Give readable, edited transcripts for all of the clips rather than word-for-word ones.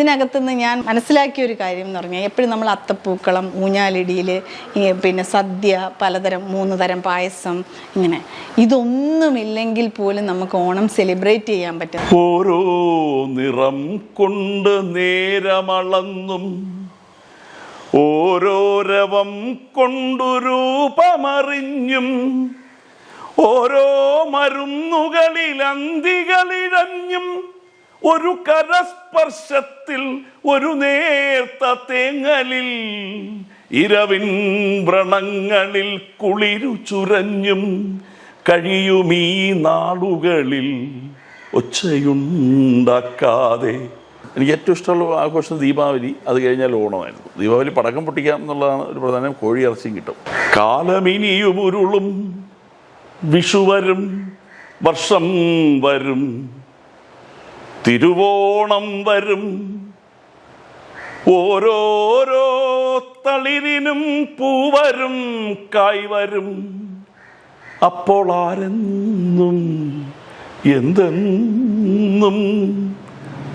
ഇതിനകത്തുനിന്ന് ഞാൻ മനസ്സിലാക്കിയ ഒരു കാര്യം എന്ന് പറഞ്ഞാൽ എപ്പോഴും നമ്മൾ അത്തപ്പൂക്കളം, ഊഞ്ഞാലിടിയിൽ, പിന്നെ സദ്യ, പലതരം 3 തരം പായസം, ഇങ്ങനെ ഇതൊന്നുമില്ലെങ്കിൽ പോലും നമുക്ക് ഓണം സെലിബ്രേറ്റ് ചെയ്യാൻ പറ്റും. ഓരോ നിറം കൊണ്ട് നേരമളന്നും ഓരോ രവം കൊണ്ടു രൂപമറിഞ്ഞും ഓരോ മരുന്നുകളിൽ അന്തികളിഴഞ്ഞും ഒരു കരസ്പർശത്തിൽ ഒരു നേർത്ത തേങ്ങലിൽ ഇരവിൻ വ്രണങ്ങളിൽ കുളിരു ചുരഞ്ഞും കഴിയുമീ നാളുകളിൽ ഒച്ചയുണ്ടാക്കാതെ. എനിക്ക് ഏറ്റവും ഇഷ്ടമുള്ള ആഘോഷം ദീപാവലി, അത് കഴിഞ്ഞാൽ ഓണമായിരുന്നു. ദീപാവലി പടക്കം പൊട്ടിക്കാം എന്നുള്ളതാണ് ഒരു പ്രധാനം. കോഴി ഇറച്ചിയും കിട്ടും. കാലമിനിയും ഉരുളും, വിഷു വരും, വർഷം വരും, തിരുവോണം വരും, ഓരോരോ തളിരിനും പൂവരും കായ് വരും, അപ്പോൾ ആരെന്നും എന്തെന്നും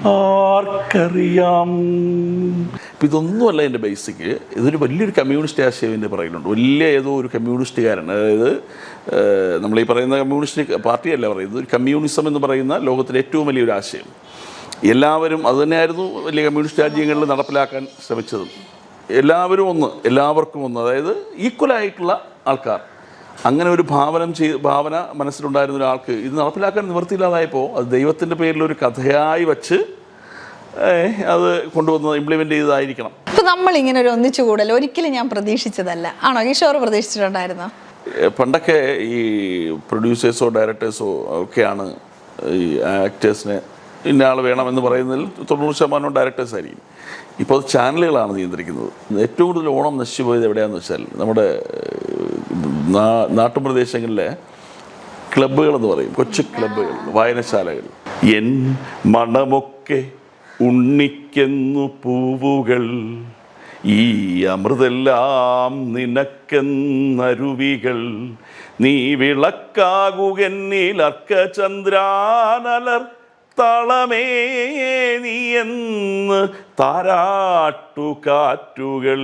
ആർക്കറിയാം. ഇപ്പം ഇതൊന്നുമല്ല എൻ്റെ ബേസിക്ക്. ഇതൊരു വലിയൊരു കമ്മ്യൂണിസ്റ്റ് ആശയം എൻ്റെ പറയുന്നുണ്ട്. വലിയ ഏതോ ഒരു കമ്മ്യൂണിസ്റ്റുകാരൻ, അതായത് നമ്മളീ പറയുന്ന കമ്മ്യൂണിസ്റ്റ് പാർട്ടിയല്ല പറയുന്നത്, ഒരു കമ്മ്യൂണിസം എന്ന് പറയുന്ന ലോകത്തിലെ ഏറ്റവും വലിയൊരു ആശയം. എല്ലാവരും അതുതന്നെയായിരുന്നു വലിയ കമ്മ്യൂണിസ്റ്റ് രാജ്യങ്ങളിൽ നടപ്പിലാക്കാൻ ശ്രമിച്ചതും. എല്ലാവരും ഒന്ന്, എല്ലാവർക്കും ഒന്ന്, അതായത് ഈക്വലായിട്ടുള്ള ആൾക്കാർ. അങ്ങനെ ഒരു ഭാവന മനസ്സിലുണ്ടായിരുന്ന ഒരാൾക്ക് ഇത് നടപ്പിലാക്കാൻ നിവൃത്തിയില്ലാതായപ്പോൾ അത് ദൈവത്തിൻ്റെ പേരിലൊരു കഥയായി വച്ച് അത് കൊണ്ടുവന്ന് ഇംപ്ലിമെൻ്റ് ചെയ്തതായിരിക്കണം. ഇപ്പം നമ്മളിങ്ങനെ ഒരു ഒന്നിച്ചുകൂടൽ ഒരിക്കലും ഞാൻ പ്രതീക്ഷിച്ചതല്ല. ആണോ കിഷോർ പ്രതീക്ഷിച്ചിട്ടുണ്ടായിരുന്നോ? പണ്ടൊക്കെ ഈ പ്രൊഡ്യൂസേഴ്സോ ഡയറക്ടേഴ്സോ ഒക്കെയാണ് ഈ ആക്ടേഴ്സിനെ ഇന്ന ആൾ വേണമെന്ന് പറയുന്നതിൽ 90% ഡയറക്ടേഴ്സായിരിക്കും. ഇപ്പോൾ അത് ചാനലുകളാണ് നിയന്ത്രിക്കുന്നത്. ഏറ്റവും കൂടുതൽ ഓണം നശിച്ചു പോയത് എവിടെയാണെന്ന് വെച്ചാൽ നമ്മുടെ നാട്ടുപ്രദേശങ്ങളിലെ ക്ലബ്ബുകളെന്ന് പറയും, കൊച്ചു ക്ലബ്ബുകൾ, വായനശാലകൾ. എൻ മണമൊക്കെ ഉണ്ണിക്കെന്നു പൂവുകൾ, ഈ അമൃതെല്ലാം നിനക്കെന്നരുവികൾ, നീ വിളക്കാകുകന്നിൽ അർക്കചന്ദ്രാനലർ തളമേ നീ എന്ന് താരാട്ടുകാറ്റുകൾ.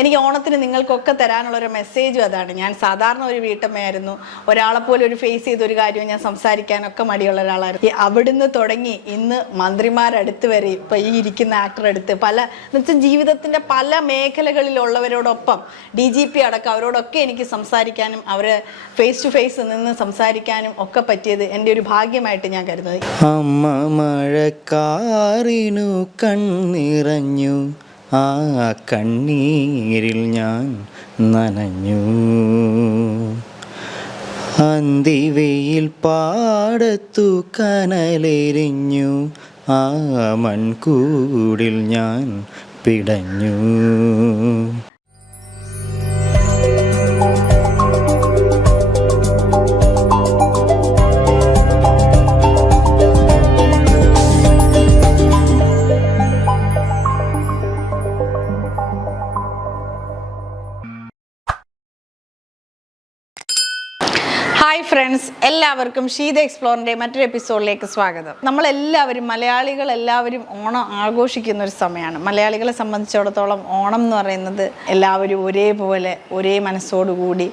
എനിക്ക് ഓണത്തിന് നിങ്ങൾക്കൊക്കെ തരാനുള്ളൊരു മെസ്സേജും അതാണ്. ഞാൻ സാധാരണ ഒരു വീട്ടമ്മയായിരുന്നു. ഒരാളെപ്പോലെ ഒരു ഫേസ് ചെയ്തൊരു കാര്യവും ഞാൻ സംസാരിക്കാനൊക്കെ മടിയുള്ള ഒരാളായിരുന്നു. അവിടുന്ന് തുടങ്ങി ഇന്ന് മന്ത്രിമാരടുത്ത് വരെ, ഇപ്പം ഈ ഇരിക്കുന്ന ആക്ടർ അടുത്ത്, എന്നുവെച്ചാൽ ജീവിതത്തിൻ്റെ പല മേഖലകളിലുള്ളവരോടൊപ്പം DGP അടക്കം അവരോടൊക്കെ എനിക്ക് സംസാരിക്കാനും അവരെ ഫേസ് ടു ഫേസ് നിന്ന് സംസാരിക്കാനും ഒക്കെ പറ്റിയത് എൻ്റെ ഒരു ഭാഗ്യമായിട്ട് ഞാൻ കരുതുന്നത്. അമ്മ മഴക്കാറിനു കണ്ണിറഞ്ഞു, ആ കണ്ണീരിൽ ഞാൻ നനഞ്ഞു, അന്തിവെയിൽ പാടത്തു കനലെരിഞ്ഞു, ആ മൺകൂടിൽ ഞാൻ പിടഞ്ഞു. ഹായ് ഫ്രണ്ട്സ്, എല്ലാവർക്കും ഷീത എക്സ്പ്ലോറിൻ്റെ മറ്റൊരു എപ്പിസോഡിലേക്ക് സ്വാഗതം. നമ്മളെല്ലാവരും, മലയാളികളെല്ലാവരും ഓണം ആഘോഷിക്കുന്ന ഒരു സമയമാണ്. മലയാളികളെ സംബന്ധിച്ചിടത്തോളം ഓണം എന്ന് പറയുന്നത് എല്ലാവരും ഒരേപോലെ ഒരേ മനസ്സോടുകൂടി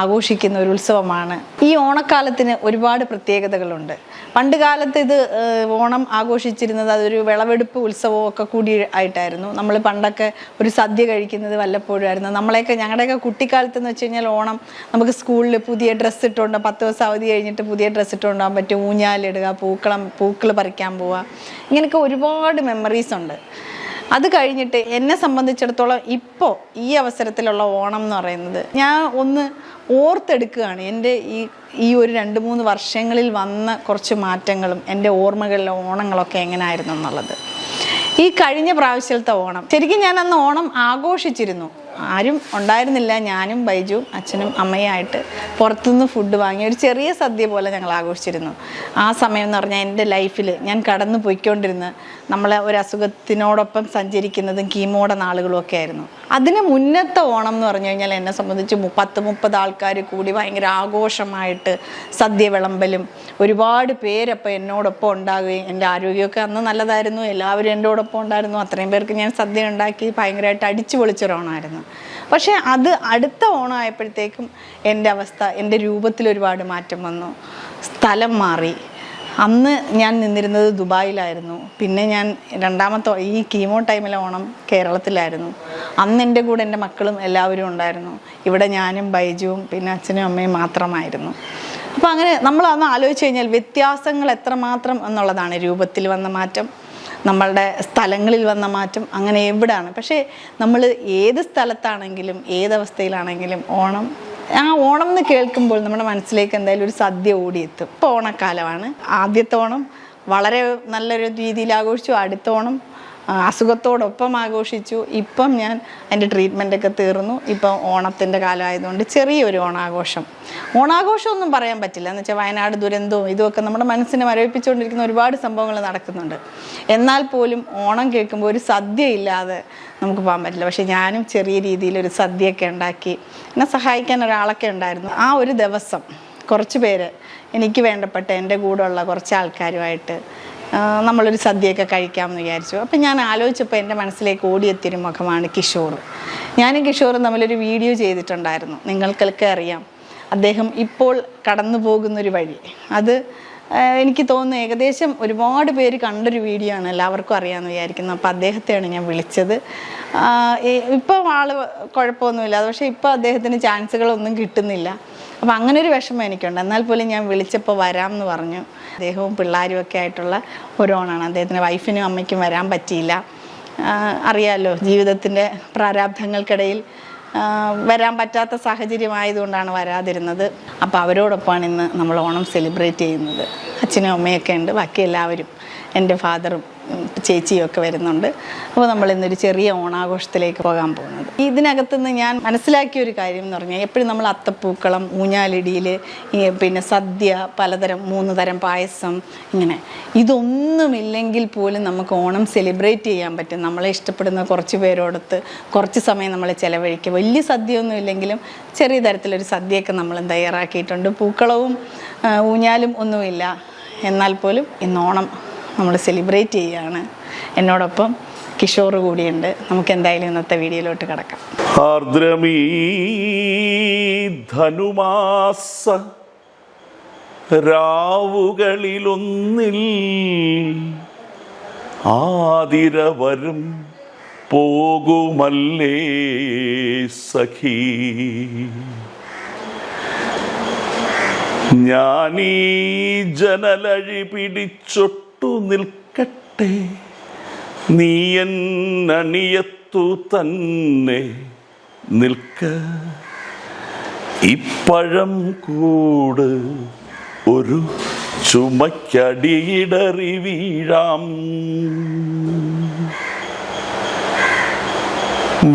ആഘോഷിക്കുന്ന ഒരു ഉത്സവമാണ്. ഈ ഓണക്കാലത്തിന് ഒരുപാട് പ്രത്യേകതകളുണ്ട്. പണ്ട് കാലത്ത് ഇത് ഓണം ആഘോഷിച്ചിരുന്നത് അതൊരു വിളവെടുപ്പ് ഉത്സവവും ഒക്കെ കൂടി ആയിട്ടായിരുന്നു. നമ്മൾ പണ്ടൊക്കെ ഒരു സദ്യ കഴിക്കുന്നത് വല്ലപ്പോഴും ആയിരുന്നു. ഞങ്ങളുടെയൊക്കെ കുട്ടിക്കാലത്ത് എന്ന് വെച്ച് കഴിഞ്ഞാൽ ഓണം നമുക്ക് സ്കൂളിൽ പുതിയ ഡ്രസ്സ് ഇട്ടുകൊണ്ട് 10 ദിവസം അവധി കഴിഞ്ഞിട്ട് പുതിയ ഡ്രസ്സ് ഇട്ടുകൊണ്ടാകാൻ പറ്റും, ഊഞ്ഞാലിടുക, പൂക്കൾ പറിക്കാൻ പോവുക, ഇങ്ങനെയൊക്കെ ഒരുപാട് മെമ്മറീസ് ഉണ്ട്. അത് കഴിഞ്ഞിട്ട് എന്നെ സംബന്ധിച്ചിടത്തോളം ഇപ്പോൾ ഈ അവസരത്തിലുള്ള ഓണം എന്ന് പറയുന്നത് ഞാൻ ഒന്ന് ഓർത്തെടുക്കുകയാണ്. എൻ്റെ ഈ ഒരു 2-3 വർഷങ്ങളിൽ വന്ന കുറച്ച് മാറ്റങ്ങളും എൻ്റെ ഓർമ്മകളിലെ ഓണങ്ങളൊക്കെ എങ്ങനെയായിരുന്നു എന്നുള്ളത്. ഈ കഴിഞ്ഞ പ്രാവശ്യത്തെ ഓണം ശരിക്കും ഞാൻ അന്ന് ഓണം ആഘോഷിച്ചിരുന്നു. ആരും ഉണ്ടായിരുന്നില്ല, ഞാനും ബൈജുവും അച്ഛനും അമ്മയായിട്ട് പുറത്തുനിന്ന് ഫുഡ് വാങ്ങി ഒരു ചെറിയ സദ്യ പോലെ ഞങ്ങൾ ആഘോഷിച്ചിരുന്നു. ആ സമയം എന്ന് പറഞ്ഞാൽ എൻ്റെ ലൈഫിൽ ഞാൻ കടന്നു പോയിക്കൊണ്ടിരുന്ന നമ്മളെ ഒരു അസുഖത്തിനോടൊപ്പം സഞ്ചരിക്കുന്നതും കീമോയുടെ നാളുകളും ഒക്കെ ആയിരുന്നു. അതിന് മുന്നത്തെ ഓണം എന്ന് പറഞ്ഞു കഴിഞ്ഞാൽ എന്നെ സംബന്ധിച്ച് 30 ആൾക്കാർ കൂടി ഭയങ്കര ആഘോഷമായിട്ട് സദ്യ വിളമ്പലും ഒരുപാട് പേരപ്പോൾ എന്നോടൊപ്പം ഉണ്ടാകുകയും എൻ്റെ ആരോഗ്യമൊക്കെ അന്ന് നല്ലതായിരുന്നു, എല്ലാവരും എന്നോടൊപ്പം ഉണ്ടായിരുന്നു. അത്രയും പേർക്ക് ഞാൻ സദ്യ ഉണ്ടാക്കി ഭയങ്കരമായിട്ട് അടിച്ചു പൊളിച്ചൊരു ഓണമായിരുന്നു. പക്ഷേ അത് അടുത്ത ഓണം ആയപ്പോഴത്തേക്കും എൻ്റെ അവസ്ഥ, എൻ്റെ രൂപത്തിൽ ഒരുപാട് മാറ്റം വന്നു. സ്ഥലം മാറി. അന്ന് ഞാൻ നിന്നിരുന്നത് ദുബായിലായിരുന്നു. പിന്നെ ഞാൻ രണ്ടാമത്തെ ഈ കീമോ ടൈമിലെ ഓണം കേരളത്തിലായിരുന്നു. അന്ന് എൻ്റെ കൂടെ എൻ്റെ മക്കളും എല്ലാവരും ഉണ്ടായിരുന്നു. ഇവിടെ ഞാനും ബൈജുവും പിന്നെ അച്ഛനും അമ്മയും മാത്രമായിരുന്നു. അപ്പോൾ അങ്ങനെ നമ്മൾ അന്ന് ആലോചിച്ച് കഴിഞ്ഞാൽ വ്യത്യാസങ്ങൾ എത്രമാത്രം എന്നുള്ളതാണ്. രൂപത്തിൽ വന്ന മാറ്റം, നമ്മളുടെ സ്ഥലങ്ങളിൽ വന്ന മാറ്റം, അങ്ങനെ എവിടെയാണ്. പക്ഷേ നമ്മൾ ഏത് സ്ഥലത്താണെങ്കിലും ഏതവസ്ഥയിലാണെങ്കിലും ആ ഓണം എന്ന് കേൾക്കുമ്പോൾ നമ്മുടെ മനസ്സിലേക്ക് എന്തായാലും ഒരു സദ്യ ഓടിയെത്തും. ഇപ്പോൾ ഓണക്കാലമാണ്. ആദ്യത്തെ ഓണം വളരെ നല്ലൊരു രീതിയിൽ ആഘോഷിച്ചു. അടുത്ത ഓണം അസുഖത്തോടൊപ്പം ആഘോഷിച്ചു. ഇപ്പം ഞാൻ എൻ്റെ ട്രീറ്റ്മെൻറ്റൊക്കെ തീർന്നു. ഇപ്പം ഓണത്തിൻ്റെ കാലമായതുകൊണ്ട് ചെറിയൊരു ഓണാഘോഷമൊന്നും പറയാൻ പറ്റില്ല. എന്ന് വെച്ചാൽ വയനാട് ദുരന്തവും ഇതുമൊക്കെ നമ്മുടെ മനസ്സിനെ മരവിപ്പിച്ചുകൊണ്ടിരിക്കുന്ന ഒരുപാട് സംഭവങ്ങൾ നടക്കുന്നുണ്ട്. എന്നാൽ പോലും ഓണം കേൾക്കുമ്പോൾ ഒരു സദ്യ ഇല്ലാതെ നമുക്ക് പോകാൻ പറ്റില്ല. പക്ഷേ ഞാനും ചെറിയ രീതിയിലൊരു സദ്യയൊക്കെ ഉണ്ടാക്കി, എന്നെ സഹായിക്കാൻ ഒരാളൊക്കെ ഉണ്ടായിരുന്നു. ആ ഒരു ദിവസം കുറച്ച് പേര് എനിക്ക് വേണ്ടപ്പെട്ട എൻ്റെ കൂടെയുള്ള കുറച്ച് ആൾക്കാരുമായിട്ട് നമ്മളൊരു സദ്യയൊക്കെ കഴിക്കാമെന്ന് വിചാരിച്ചു. അപ്പം ഞാൻ ആലോചിച്ചപ്പോൾ എൻ്റെ മനസ്സിലേക്ക് ഓടിയെത്തിയൊരു മുഖമാണ് കിഷോർ. ഞാനും കിഷോറും തമ്മിലൊരു വീഡിയോ ചെയ്തിട്ടുണ്ടായിരുന്നു. നിങ്ങൾക്കൊക്കെ അറിയാം. അദ്ദേഹം ഇപ്പോൾ കടന്നു പോകുന്നൊരു വഴി, അത് എനിക്ക് തോന്നുന്നു ഏകദേശം ഒരുപാട് പേര് കണ്ടൊരു വീഡിയോ ആണ്, എല്ലാവർക്കും അറിയാമെന്ന് വിചാരിക്കുന്നു. അപ്പോൾ അദ്ദേഹത്തെയാണ് ഞാൻ വിളിച്ചത്. ഇപ്പം ആൾ കുഴപ്പമൊന്നുമില്ല, പക്ഷേ ഇപ്പോൾ അദ്ദേഹത്തിന് ചാൻസുകളൊന്നും കിട്ടുന്നില്ല. അപ്പോൾ അങ്ങനെ ഒരു വിഷമം എനിക്കുണ്ട്. എന്നാൽ പോലും ഞാൻ വിളിച്ചപ്പോൾ വരാമെന്ന് പറഞ്ഞു. അദ്ദേഹവും പിള്ളേരും ഒക്കെ ആയിട്ടുള്ള ഒരു ഓണാണ്. അദ്ദേഹത്തിൻ്റെ വൈഫിനും അമ്മയ്ക്കും വരാൻ പറ്റിയില്ല. അറിയാമല്ലോ, ജീവിതത്തിൻ്റെ പ്രാരാബ്ധങ്ങൾക്കിടയിൽ വരാൻ പറ്റാത്ത സാഹചര്യമായതുകൊണ്ടാണ് വരാതിരുന്നത്. അപ്പോൾ അവരോടൊപ്പമാണ് ഇന്ന് നമ്മൾ ഓണം സെലിബ്രേറ്റ് ചെയ്യുന്നത്. അച്ഛനും അമ്മയൊക്കെ ഉണ്ട്, ബാക്കി എല്ലാവരും, എൻ്റെ ഫാദറും ചേച്ചിയും ഒക്കെ വരുന്നുണ്ട്. അപ്പോൾ നമ്മൾ ഇന്നൊരു ചെറിയ ഓണാഘോഷത്തിലേക്ക് പോകാൻ പോകുന്നത്. ഇതിനകത്തുനിന്ന് ഞാൻ മനസ്സിലാക്കിയ ഒരു കാര്യം എന്ന് പറഞ്ഞാൽ, എപ്പോഴും നമ്മൾ അത്തപ്പൂക്കളം, ഊഞ്ഞാലിടിയിൽ, പിന്നെ സദ്യ, പലതരം 3 തരം പായസം, ഇങ്ങനെ ഇതൊന്നുമില്ലെങ്കിൽ പോലും നമുക്ക് ഓണം സെലിബ്രേറ്റ് ചെയ്യാൻ പറ്റും. നമ്മളെ ഇഷ്ടപ്പെടുന്ന കുറച്ച് പേരോടൊത്ത് കുറച്ച് സമയം നമ്മൾ ചിലവഴിക്കുക. വലിയ സദ്യയൊന്നും ഇല്ലെങ്കിലും ചെറിയ തരത്തിലൊരു സദ്യയൊക്കെ നമ്മൾ തയ്യാറാക്കിയിട്ടുണ്ട്. പൂക്കളവും ഊഞ്ഞാലും ഒന്നുമില്ല, എന്നാൽ പോലും ഇന്ന് ഓണം നമ്മൾ സെലിബ്രേറ്റ് ചെയ്യുകയാണ്. എന്നോടൊപ്പം കിഷോർ കൂടിയുണ്ട്. നമുക്ക് എന്തായാലും ഇന്നത്തെ വീഡിയോയിലോട്ട് കിടക്കാം. ആർദ്രമീ ധനുമാസ രാവുകളിലൊന്നിൽ ആതിര വരും പോകുമല്ലേ സഖി, ഞാനീ ജനലഴി പിടിച്ചൊട്ടു നിൽക്കട്ടെ, നീയൻ അണിയത്തു തന്നെ നിൽക്ക, ഇപ്പഴം കൂട് ഒരു ചുമക്കടിയിടറി വീഴാം,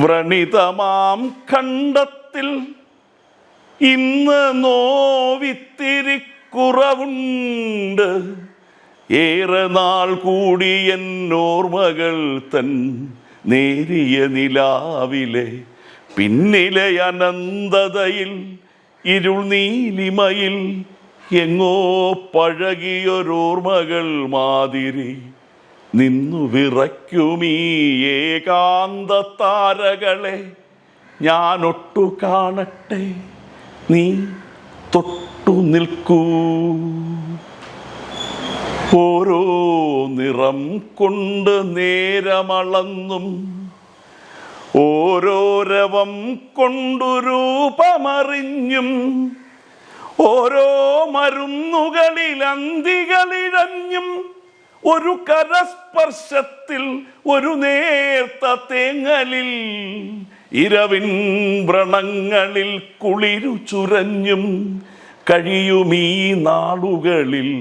വ്രണിതമാം ഖണ്ഡത്തിൽ ഇന്ന് നോവിത്തിരി കുറവുണ്ട്, ഏറെ നാൾ കൂടി എന്നോർമകൾ തൻ നേരിയ നിലാവിലെ പിന്നിലെ അനന്തതയിൽ ഇരുൾ നീലിമയിൽ എങ്ങോ പഴകിയൊരോർമകൾ മാതിരി നിന്നു വിറയ്ക്കുമീ ഏകാന്ത താരകളെ ഞാനൊട്ടു കാണട്ടെ, നീ തൊട്ടു നിൽക്കൂ. ഓരോ നിറം കൊണ്ട് നേരമളന്നും ഓരോ രവം കൊണ്ടു രൂപമറിഞ്ഞും ഓരോ മരുന്നുകളിൽ അന്തികളിഴഞ്ഞും ഒരു കരസ്പർശത്തിൽ ഒരു നേർത്ത തേങ്ങലിൽ ഇരവിൻ വ്രണങ്ങളിൽ കുളിരു ചുരഞ്ഞും കഴിയുമീ നാളുകളിൽ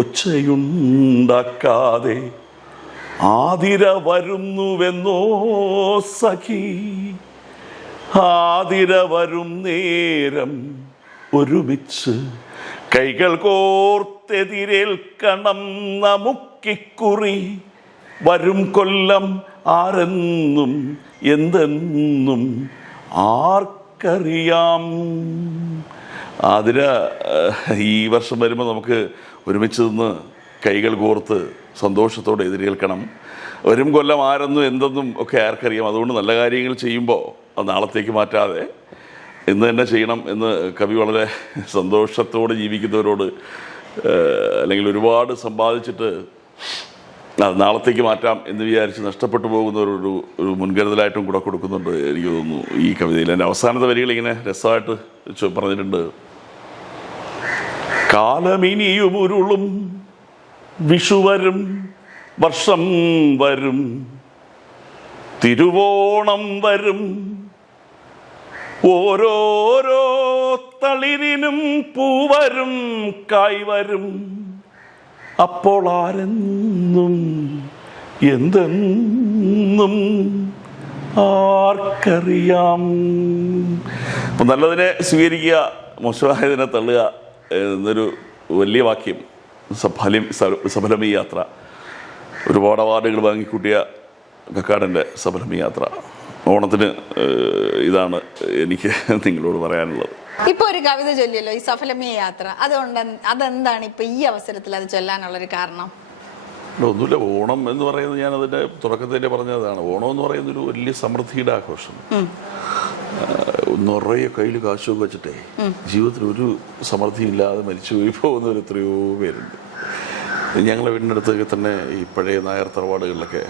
ഒച്ചയുണ്ടാക്കാതെ ആതിര വരുന്നുവെന്നോ സഖി, ആതിര വരും നേരം ഒരുമിച്ച് കൈകൾ കോർത്തെതിരേൽക്കണം നമുക്കിക്കുറി. വരും കൊല്ലം ആരെന്നും എന്തെന്നും ആർക്കറിയാം. ആതിര ഈ വർഷം വരുമ്പോൾ നമുക്ക് ഒരുമിച്ച് നിന്ന് കൈകൾ കോർത്ത് സന്തോഷത്തോടെ എതിരേൽക്കണം. വരും കൊല്ലം ആരെന്നും എന്തെന്നും ഒക്കെ ആർക്കറിയാം. അതുകൊണ്ട് നല്ല കാര്യങ്ങൾ ചെയ്യുമ്പോൾ അത് നാളത്തേക്ക് മാറ്റാതെ ഇന്ന് തന്നെ ചെയ്യണം എന്ന് കവി വളരെ സന്തോഷത്തോടെ ജീവിക്കുന്നവരോട്, അല്ലെങ്കിൽ ഒരുപാട് സമ്പാദിച്ചിട്ട് അത് നാളത്തേക്ക് മാറ്റാം എന്ന് വിചാരിച്ച് നഷ്ടപ്പെട്ടു പോകുന്നവരൊരു മുൻകരുതലായിട്ടും കൂടെ കൊടുക്കുന്നുണ്ട് എനിക്ക് തോന്നുന്നു ഈ കവിതയിൽ. എൻ്റെ അവസാനത്തെ വരികൾ ഇങ്ങനെ രസമായിട്ട് പറഞ്ഞിട്ടുണ്ട്. കാലമിനിയും ഉരുളും വിഷുവരും വർഷം വരും തിരുവോണം വരും ഓരോരോ തളിരിനും പൂവരും കായ് വരും അപ്പോൾ ആരെന്നും എന്തെന്നും ആർക്കറിയാം. അപ്പം നല്ലതിനെ സ്വീകരിക്കുക, മോശമായതിനെ തള്ളുക എന്നൊരു വലിയ വാക്യം. സഫലമീ യാത്ര. ഒരുപാട് അവാർഡുകൾ വാങ്ങിക്കൂട്ടിയ കക്കാടൻ്റെ സഫലമീ യാത്ര. ഓണത്തിന് ഇതാണ് എനിക്ക് നിങ്ങളോട് പറയാനുള്ളത്. ഇപ്പൊ ഒരു കവിത ചൊല്ലിയല്ലോ, ഈ സഫലമീ യാത്ര. അതുകൊണ്ട് അതെന്താണ് ഇപ്പൊ ഈ അവസരത്തിൽ അത് ചൊല്ലാനുള്ളൊരു കാരണം? ഒന്നുമില്ല, ഓണം എന്ന് പറയുന്നത് ഞാൻ അതിൻ്റെ തുടക്കത്തിൻ്റെ പറഞ്ഞതാണ്. ഓണം എന്ന് പറയുന്നൊരു വലിയ സമൃദ്ധിയുടെ ആഘോഷം. നിറയെ കയ്യിൽ കാശൊക്കെ വെച്ചിട്ടേ ജീവിതത്തിൽ ഒരു സമൃദ്ധിയും ഇല്ലാതെ മരിച്ചു പോയി പോകുന്നവർ എത്രയോ പേരുണ്ട്. ഞങ്ങളെ വീടിനടുത്തൊക്കെ തന്നെ ഈ പഴയ നായർ തറവാടുകളിലൊക്കെ